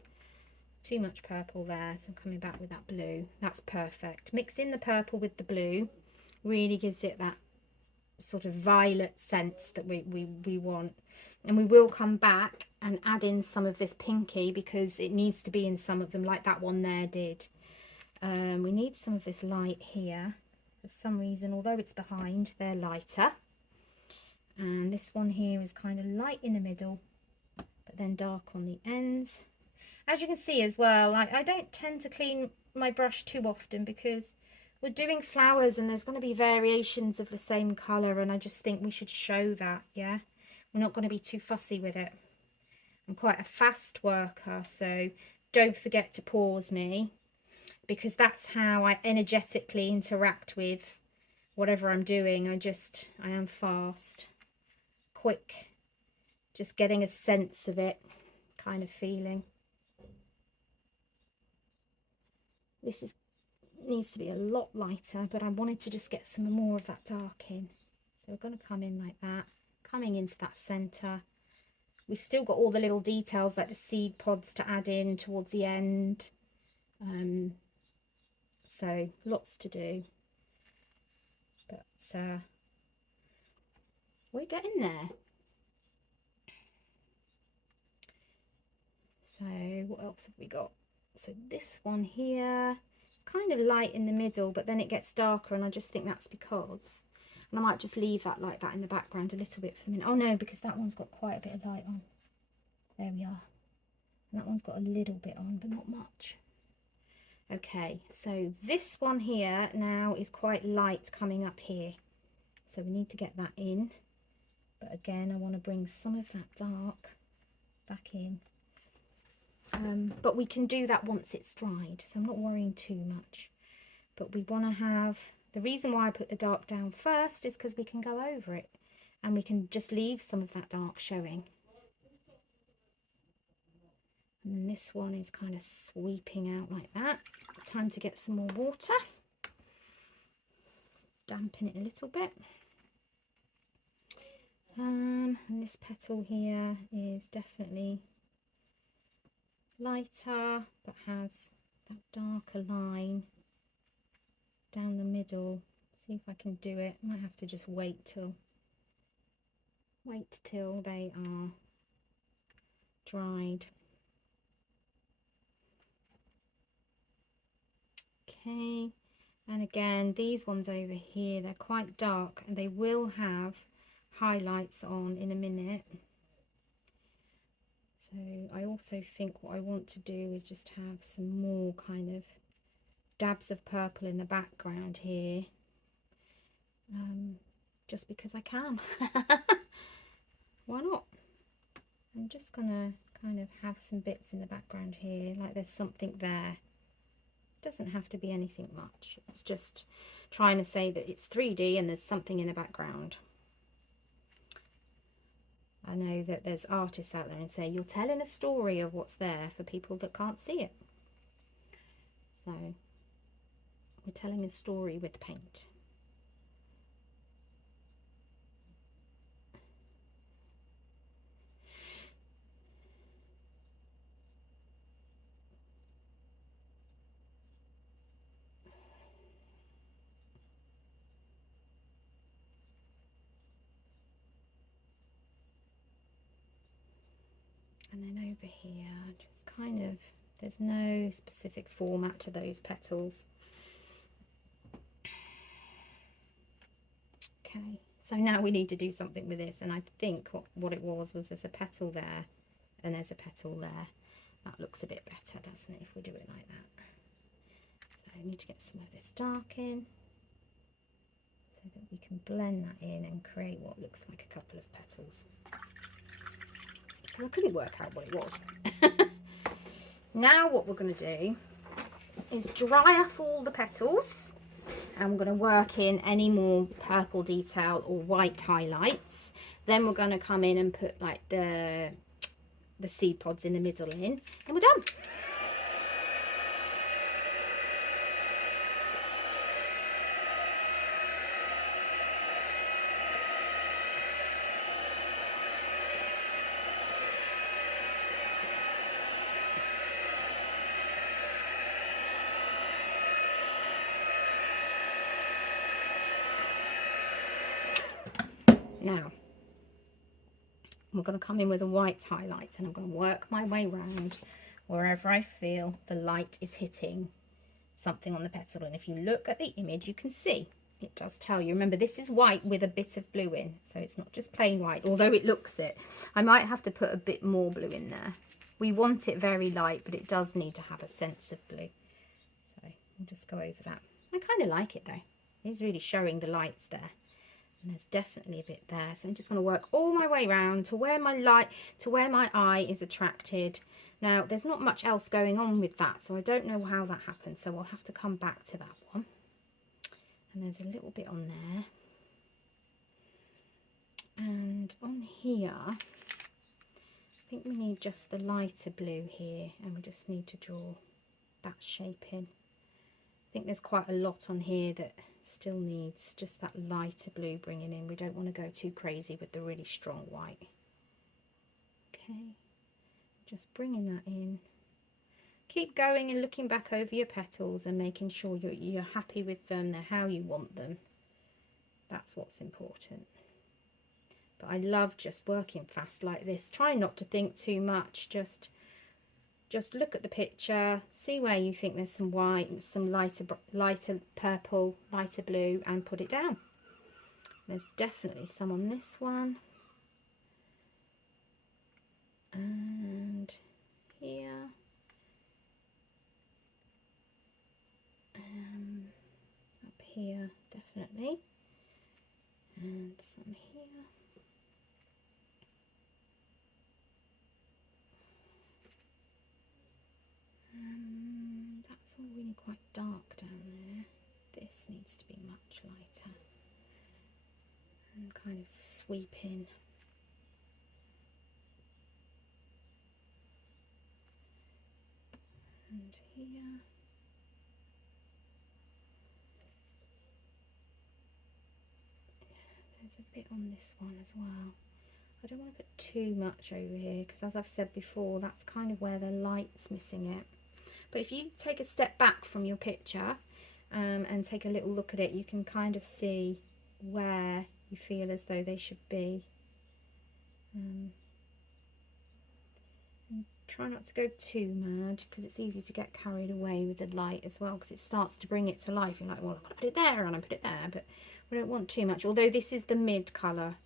Too much purple there, so I'm coming back with that blue. That's perfect. Mixing the purple with the blue really gives it that sort of violet sense that we want. And we will come back and add in some of this pinky because it needs to be in some of them, like that one there did. We need some of this light here for some reason, although it's behind, they're lighter. And this one here is kind of light in the middle, but then dark on the ends. As you can see as well, I don't tend to clean my brush too often because we're doing flowers and there's going to be variations of the same colour, and I just think we should show that, yeah? We're not going to be too fussy with it. I'm quite a fast worker, so don't forget to pause me, because that's how I energetically interact with whatever I'm doing. I am fast, quick, just getting a sense of it kind of feeling. This needs to be a lot lighter, but I wanted to just get some more of that dark in. So we're going to come in like that, coming into that centre. We've still got all the little details like the seed pods to add in towards the end. So lots to do, but we're getting there. So what else have we got? So this one here, it's kind of light in the middle, but then it gets darker, and I just think that's because, and I might just leave that like that in the background a little bit for a minute. Oh no, because that one's got quite a bit of light on. There we are. And that one's got a little bit on, but not much. Okay, so this one here now is quite light coming up here, so we need to get that in. But again, I want to bring some of that dark back in. But we can do that once it's dried, so I'm not worrying too much. But we want to have, the reason why I put the dark down first is because we can go over it and we can just leave some of that dark showing. And then this one is kind of sweeping out like that. Time to get some more water. Dampen it a little bit. And this petal here is definitely lighter, but has that darker line down the middle. See if I can do it. Might have to just wait till they are dried. Okay, and again, these ones over here, they're quite dark and they will have highlights on in a minute. So I also think what I want to do is just have some more kind of dabs of purple in the background here, just because I can. Why not? I'm just gonna kind of have some bits in the background here, like there's something there. Doesn't have to be anything much. It's just trying to say that it's 3D and there's something in the background. I know that there's artists out there and say you're telling a story of what's there for people that can't see it. So we're telling a story with paint. And then over here, just kind of, there's no specific format to those petals. Okay, so now we need to do something with this, and I think what it was there's a petal there and there's a petal there. That looks a bit better, doesn't it, if we do it like that? So I need to get some of this dark in so that we can blend that in and create what looks like a couple of petals. I couldn't work out what it was. Now what we're going to do is dry off all the petals, and we're going to work in any more purple detail or white highlights. Then we're going to come in and put like the seed pods in the middle in, and we're done. Now, we're going to come in with a white highlight, and I'm going to work my way around wherever I feel the light is hitting something on the petal. And if you look at the image, you can see it does tell you. Remember, this is white with a bit of blue in, so it's not just plain white, although it looks it. I might have to put a bit more blue in there. We want it very light, but it does need to have a sense of blue. So we'll just go over that. I kind of like it though. It's really showing the lights there. And there's definitely a bit there, so I'm just going to work all my way around to where my eye is attracted. Now there's not much else going on with that, so I don't know how that happens, so I'll have to come back to that one. And there's a little bit on there, and on here I think we need just the lighter blue here, and we just need to draw that shape in. I think there's quite a lot on here that still needs just that lighter blue bringing in. We don't want to go too crazy with the really strong white. Okay, just bringing that in. Keep going and looking back over your petals and making sure you're happy with them, they're how you want them. That's what's important. But I love just working fast like this. Try not to think too much, just look at the picture, see where you think there's some white and some lighter purple, lighter blue, and put it down. There's definitely some on this one, and here, up here definitely, and some here. That's all really quite dark down there. This needs to be much lighter and kind of sweep in. And here. there's a bit on this one as well. I don't want to put too much over here because, as I've said before, that's kind of where the light's missing it. But if you take a step back from your picture and take a little look at it, you can kind of see where you feel as though they should be. And try not to go too mad because it's easy to get carried away with the light as well, because it starts to bring it to life. You're like, well, I put it there and I put it there, but we don't want too much. Although this is the mid colour,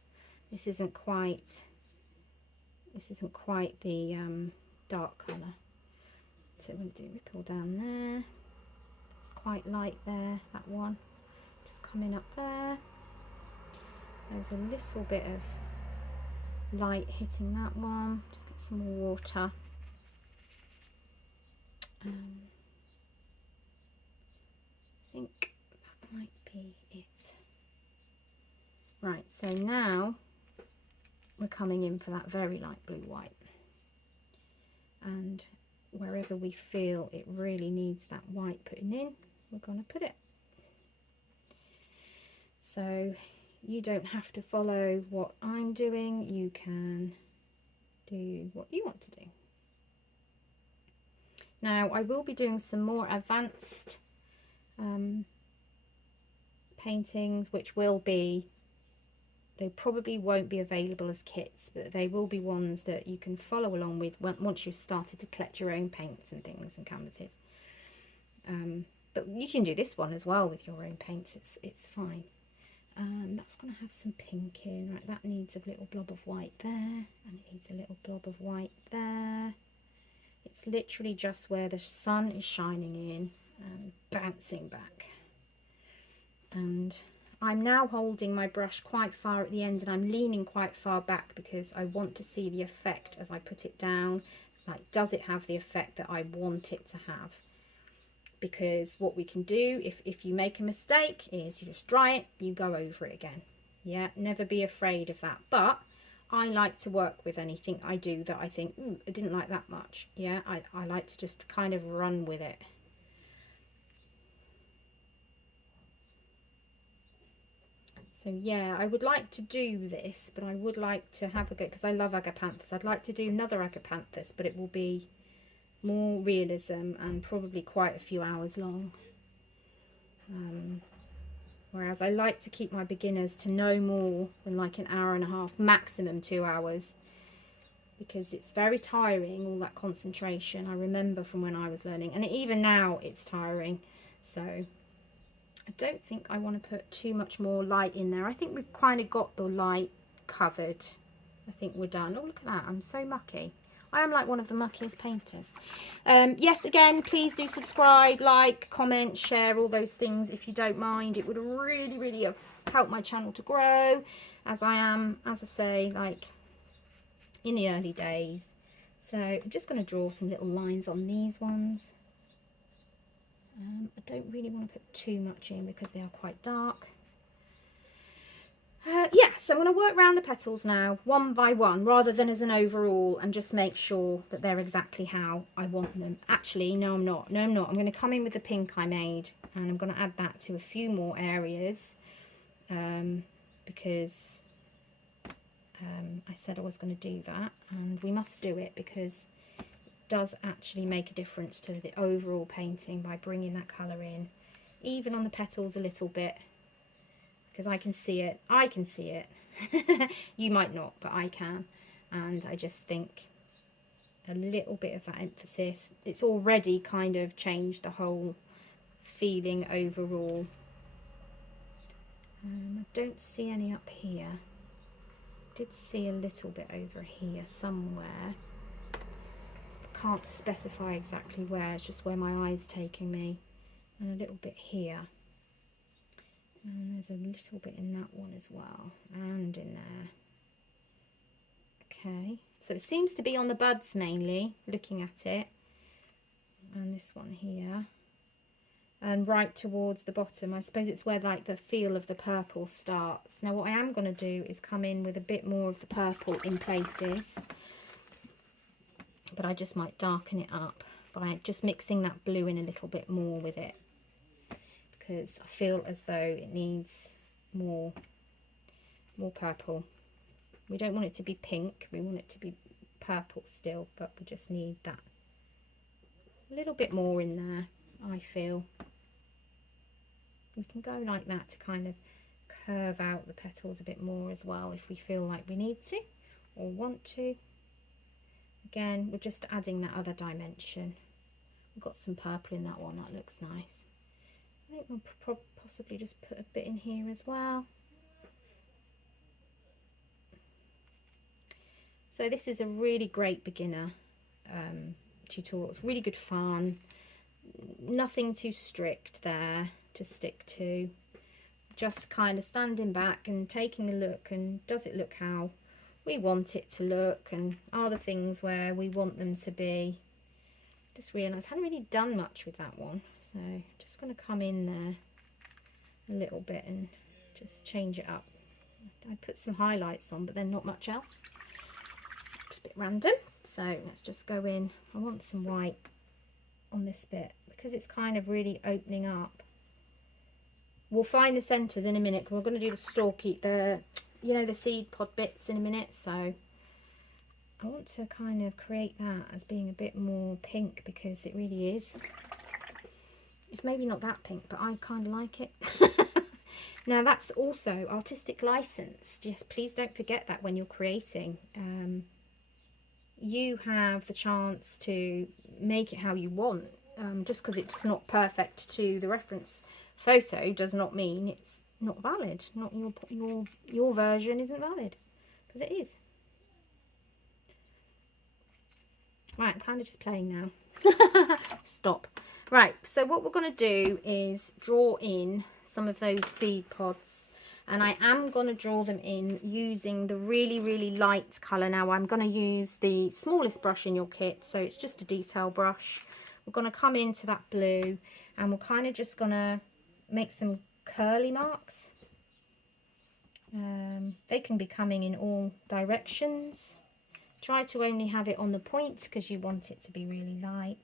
this isn't quite the dark colour. So we're going to do ripple down there. It's quite light there, that one. Just coming up there. There's a little bit of light hitting that one. Just get some more water. I think that might be it. Right, so now we're coming in for that very light blue white. And wherever we feel it really needs that white putting in, we're going to put it. So you don't have to follow what I'm doing, you can do what you want to do. Now I will be doing some more advanced paintings, which will be, they probably won't be available as kits, but they will be ones that you can follow along with once you've started to collect your own paints and things and canvases. But you can do this one as well with your own paints, it's fine. That's going to have some pink in. Right, that needs a little blob of white there, and it needs a little blob of white there. It's literally just where the sun is shining in and bouncing back. And I'm now holding my brush quite far at the end, and I'm leaning quite far back because I want to see the effect as I put it down. Like, does it have the effect that I want it to have? Because what we can do if you make a mistake is you just dry it, you go over it again. Yeah, never be afraid of that. But I like to work with anything I do that I think, ooh, I didn't like that much. Yeah, I like to just kind of run with it. So yeah, I would like to do this, but I would like to have a go, because I love Agapanthus. I'd like to do another Agapanthus, but it will be more realism and probably quite a few hours long. Whereas I like to keep my beginners to no more than like an hour and a half, maximum 2 hours, because it's very tiring, all that concentration. I remember from when I was learning, and even now it's tiring. So I don't think I want to put too much more light in there. I think we've kind of got the light covered. I think we're done. Oh, look at that, I'm so mucky. I am like one of the muckiest painters. Yes, again, please do subscribe, like, comment, share, all those things if you don't mind. It would really, really help my channel to grow, as I am, as I say, like in the early days. So I'm just going to draw some little lines on these ones. I don't really want to put too much in because they are quite dark. Yeah, so I'm going to work around the petals now, one by one, rather than as an overall, and just make sure that they're exactly how I want them. Actually, no, I'm not. No, I'm not. I'm going to come in with the pink I made, and I'm going to add that to a few more areas, because I said I was going to do that, and we must do it because it does actually make a difference to the overall painting by bringing that colour in, even on the petals a little bit. Because I can see it. I can see it. You might not, but I can. And I just think a little bit of that emphasis, it's already kind of changed the whole feeling overall. I don't see any up here. I did see a little bit over here somewhere. Can't specify exactly where, it's just where my eye's taking me. And a little bit here. And there's a little bit in that one as well, and in there. Okay, so it seems to be on the buds mainly, looking at it. And this one here. And right towards the bottom, I suppose it's where like the feel of the purple starts. Now what I am going to do is come in with a bit more of the purple in places. But I just might darken it up by just mixing that blue in a little bit more with it. Because I feel as though it needs more more purple. We don't want it to be pink, we want it to be purple still, but we just need that a little bit more in there, I feel. We can go like that to kind of curve out the petals a bit more as well if we feel like we need to or want to. Again, we're just adding that other dimension. We've got some purple in that one, that looks nice. I think we'll possibly just put a bit in here as well. So this is a really great beginner tutorial. It's really good fun. Nothing too strict there to stick to. Just kind of standing back and taking a look, and does it look how we want it to look, and are the things where we want them to be. Just realised I hadn't really done much with that one, so just going to come in there a little bit and just change it up. I put some highlights on, but then not much else. Just a bit random. So let's just go in. I want some white on this bit because it's kind of really opening up. We'll find the centres in a minute because we're going to do the stalky, you know, the seed pod bits in a minute. So I want to kind of create that as being a bit more pink because it really is. It's maybe not that pink, but I kind of like it. Now that's also artistic license. Just please don't forget that when you're creating. You have the chance to make it how you want. Just because it's not perfect to the reference photo does not mean it's not valid. Not your version isn't valid, because it is. Right, I'm kind of just playing now. Stop. Right, so what we're going to do is draw in some of those seed pods, and I am going to draw them in using the really light colour. Now I'm going to use the smallest brush in your kit, so it's just a detail brush. We're going to come into that blue, and we're kind of just going to make some curly marks. They can be coming in all directions. Try to only have it on the points because you want it to be really light.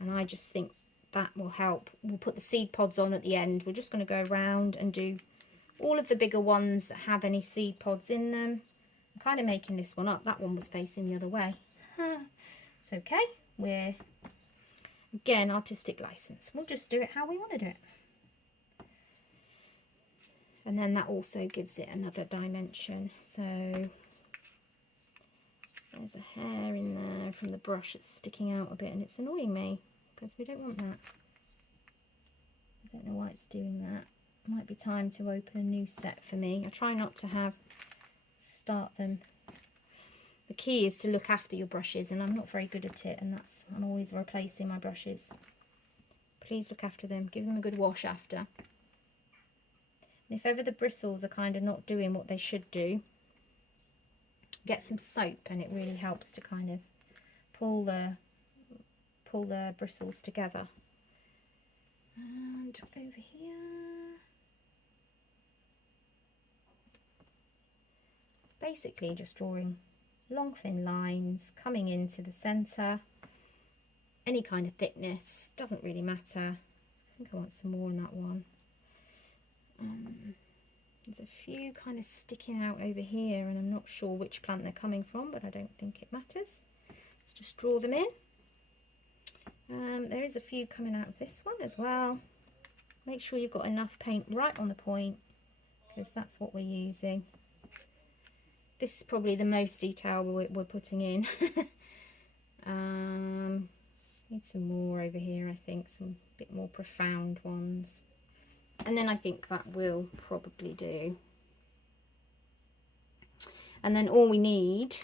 And I just think that will help. We'll put the seed pods on at the end. We're just going to go around and do all of the bigger ones that have any seed pods in them. I'm kind of making this one up. That one was facing the other way. It's okay. We're, again, artistic license. We'll just do it how we want to do it. And then that also gives it another dimension. So there's a hair in there from the brush that's sticking out a bit, and it's annoying me because we don't want that. I don't know why it's doing that. It might be time to open a new set for me. I try not to start them. The key is to look after your brushes, and I'm not very good at it, and I'm always replacing my brushes. Please look after them. Give them a good wash after. And if ever the bristles are kind of not doing what they should do, get some soap, and it really helps to kind of pull the bristles together. And over here, basically just drawing long thin lines coming into the center. Any kind of thickness, doesn't really matter. I think I want some more on that one. There's a few kind of sticking out over here, and I'm not sure which plant they're coming from, but I don't think it matters. Let's just draw them in. There is a few coming out of this one as well. Make sure you've got enough paint right on the point, because that's what we're using. This is probably the most detail we're putting in. Need some more over here, I think, some bit more profound ones. And then I think that will probably do. And then all we need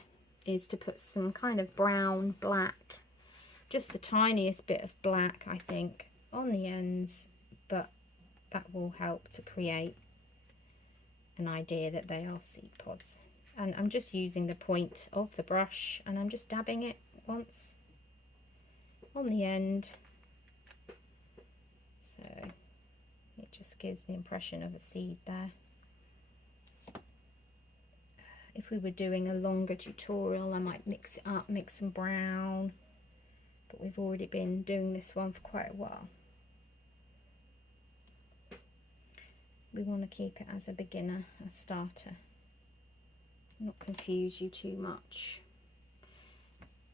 is to put some kind of brown, black, just the tiniest bit of black, I think, on the ends, but that will help to create an idea that they are seed pods. And I'm just using the point of the brush, and I'm just dabbing it once on the end. So it just gives the impression of a seed there. If we were doing a longer tutorial, I might mix it up, mix some brown, but we've already been doing this one for quite a while. We want to keep it as a beginner, a starter. not confuse you too much.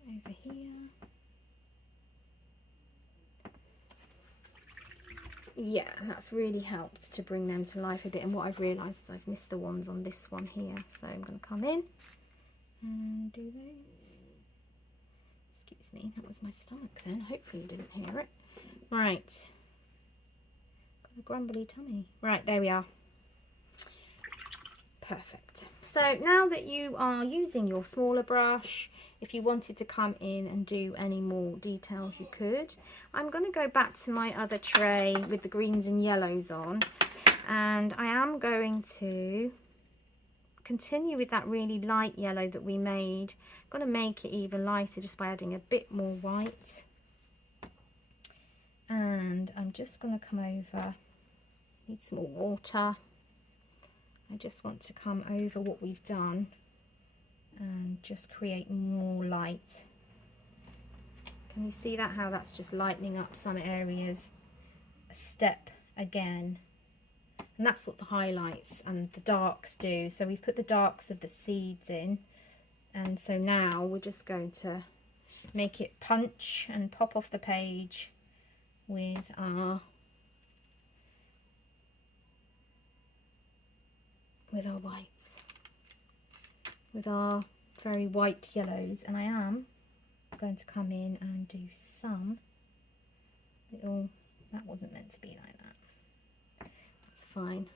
Over here. Yeah, that's really helped to bring them to life a bit. And what I've realised is I've missed the ones on this one here. So I'm going to come in and do those. Excuse me, that was my stomach then. Hopefully you didn't hear it. Right. Got a grumbly tummy. Right, there we are. Perfect. So now that you are using your smaller brush, if you wanted to come in and do any more details, you could. I'm going to go back to my other tray with the greens and yellows on, and I am going to continue with that really light yellow that we made. I'm going to make it even lighter just by adding a bit more white. And I'm just going to come over, need some more water. I just want to come over what we've done and just create more light. Can you see that, how that's just lightening up some areas a step again? And that's what the highlights and the darks do. So we've put the darks of the seeds in, and so now we're just going to make it punch and pop off the page with our whites, with our very white yellows. And I am going to come in and do some little, that wasn't meant to be like that, that's fine.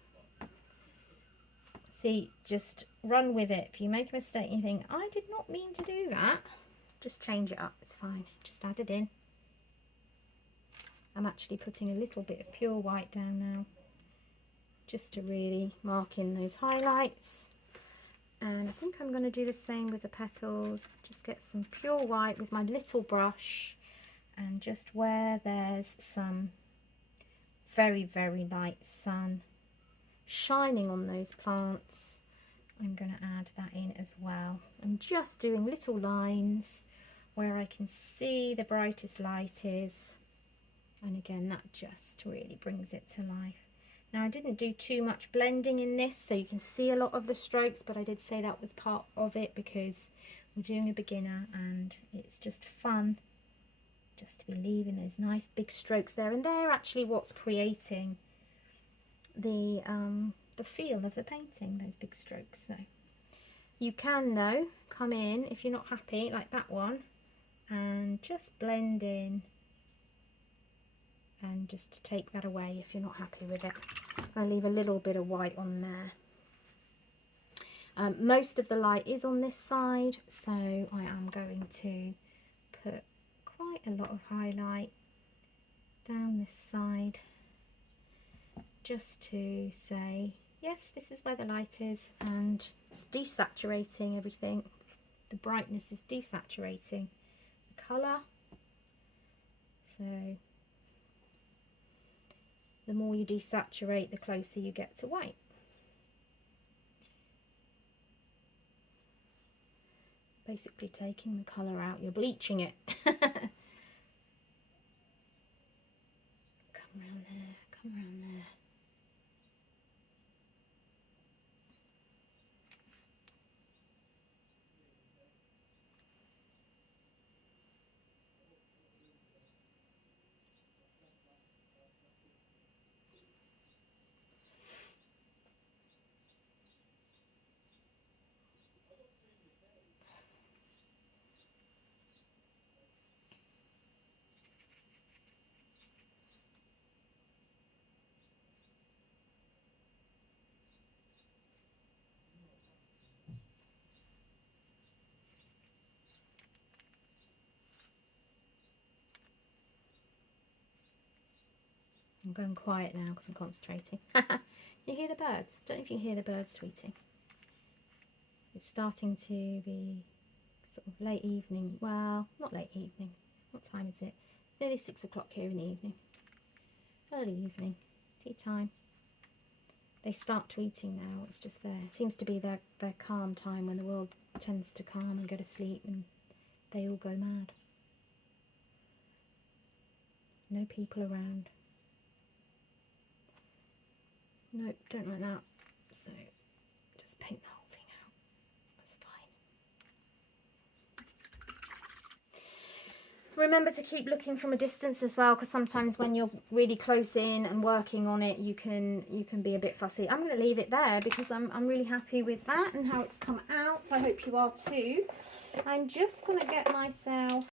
See, just run with it. If you make a mistake and you think, I did not mean to do that, just change it up, it's fine. Just add it in. I'm actually putting a little bit of pure white down now, just to really mark in those highlights. And I think I'm going to do the same with the petals. Just get some pure white with my little brush, and just where there's some very, very light sun shining on those plants, I'm going to add that in as well. I'm just doing little lines where I can see the brightest light is. And again, that just really brings it to life. Now, I didn't do too much blending in this, so you can see a lot of the strokes, but I did say that was part of it because we're doing a beginner and it's just fun just to be leaving those nice big strokes there. And they're actually what's creating the feel of the painting, those big strokes. So you can, though, come in if you're not happy, like that one, and just blend in and just take that away if you're not happy with it. I leave a little bit of white on there. Most of the light is on this side, so I am going to put quite a lot of highlight down this side, just to say, yes, this is where the light is, and it's desaturating everything. The brightness is desaturating the colour. So the more you desaturate, the closer you get to white. Basically taking the colour out, you're bleaching it. Come around there, come around there. I'm going quiet now because I'm concentrating. You hear the birds? Don't know if you hear the birds tweeting. It's starting to be sort of late evening. Well, not late evening. What time is it? It's nearly 6 o'clock here in the evening. Early evening. Tea time. They start tweeting now. It's just there. It seems to be their calm time, when the world tends to calm and go to sleep and they all go mad. No people around. Nope, don't like that. So just paint the whole thing out. Remember to keep looking from a distance as well, because sometimes when you're really close in and working on it, you can be a bit fussy. I'm going to leave it there because I'm really happy with that and how it's come out. I hope you are too. I'm just going to get myself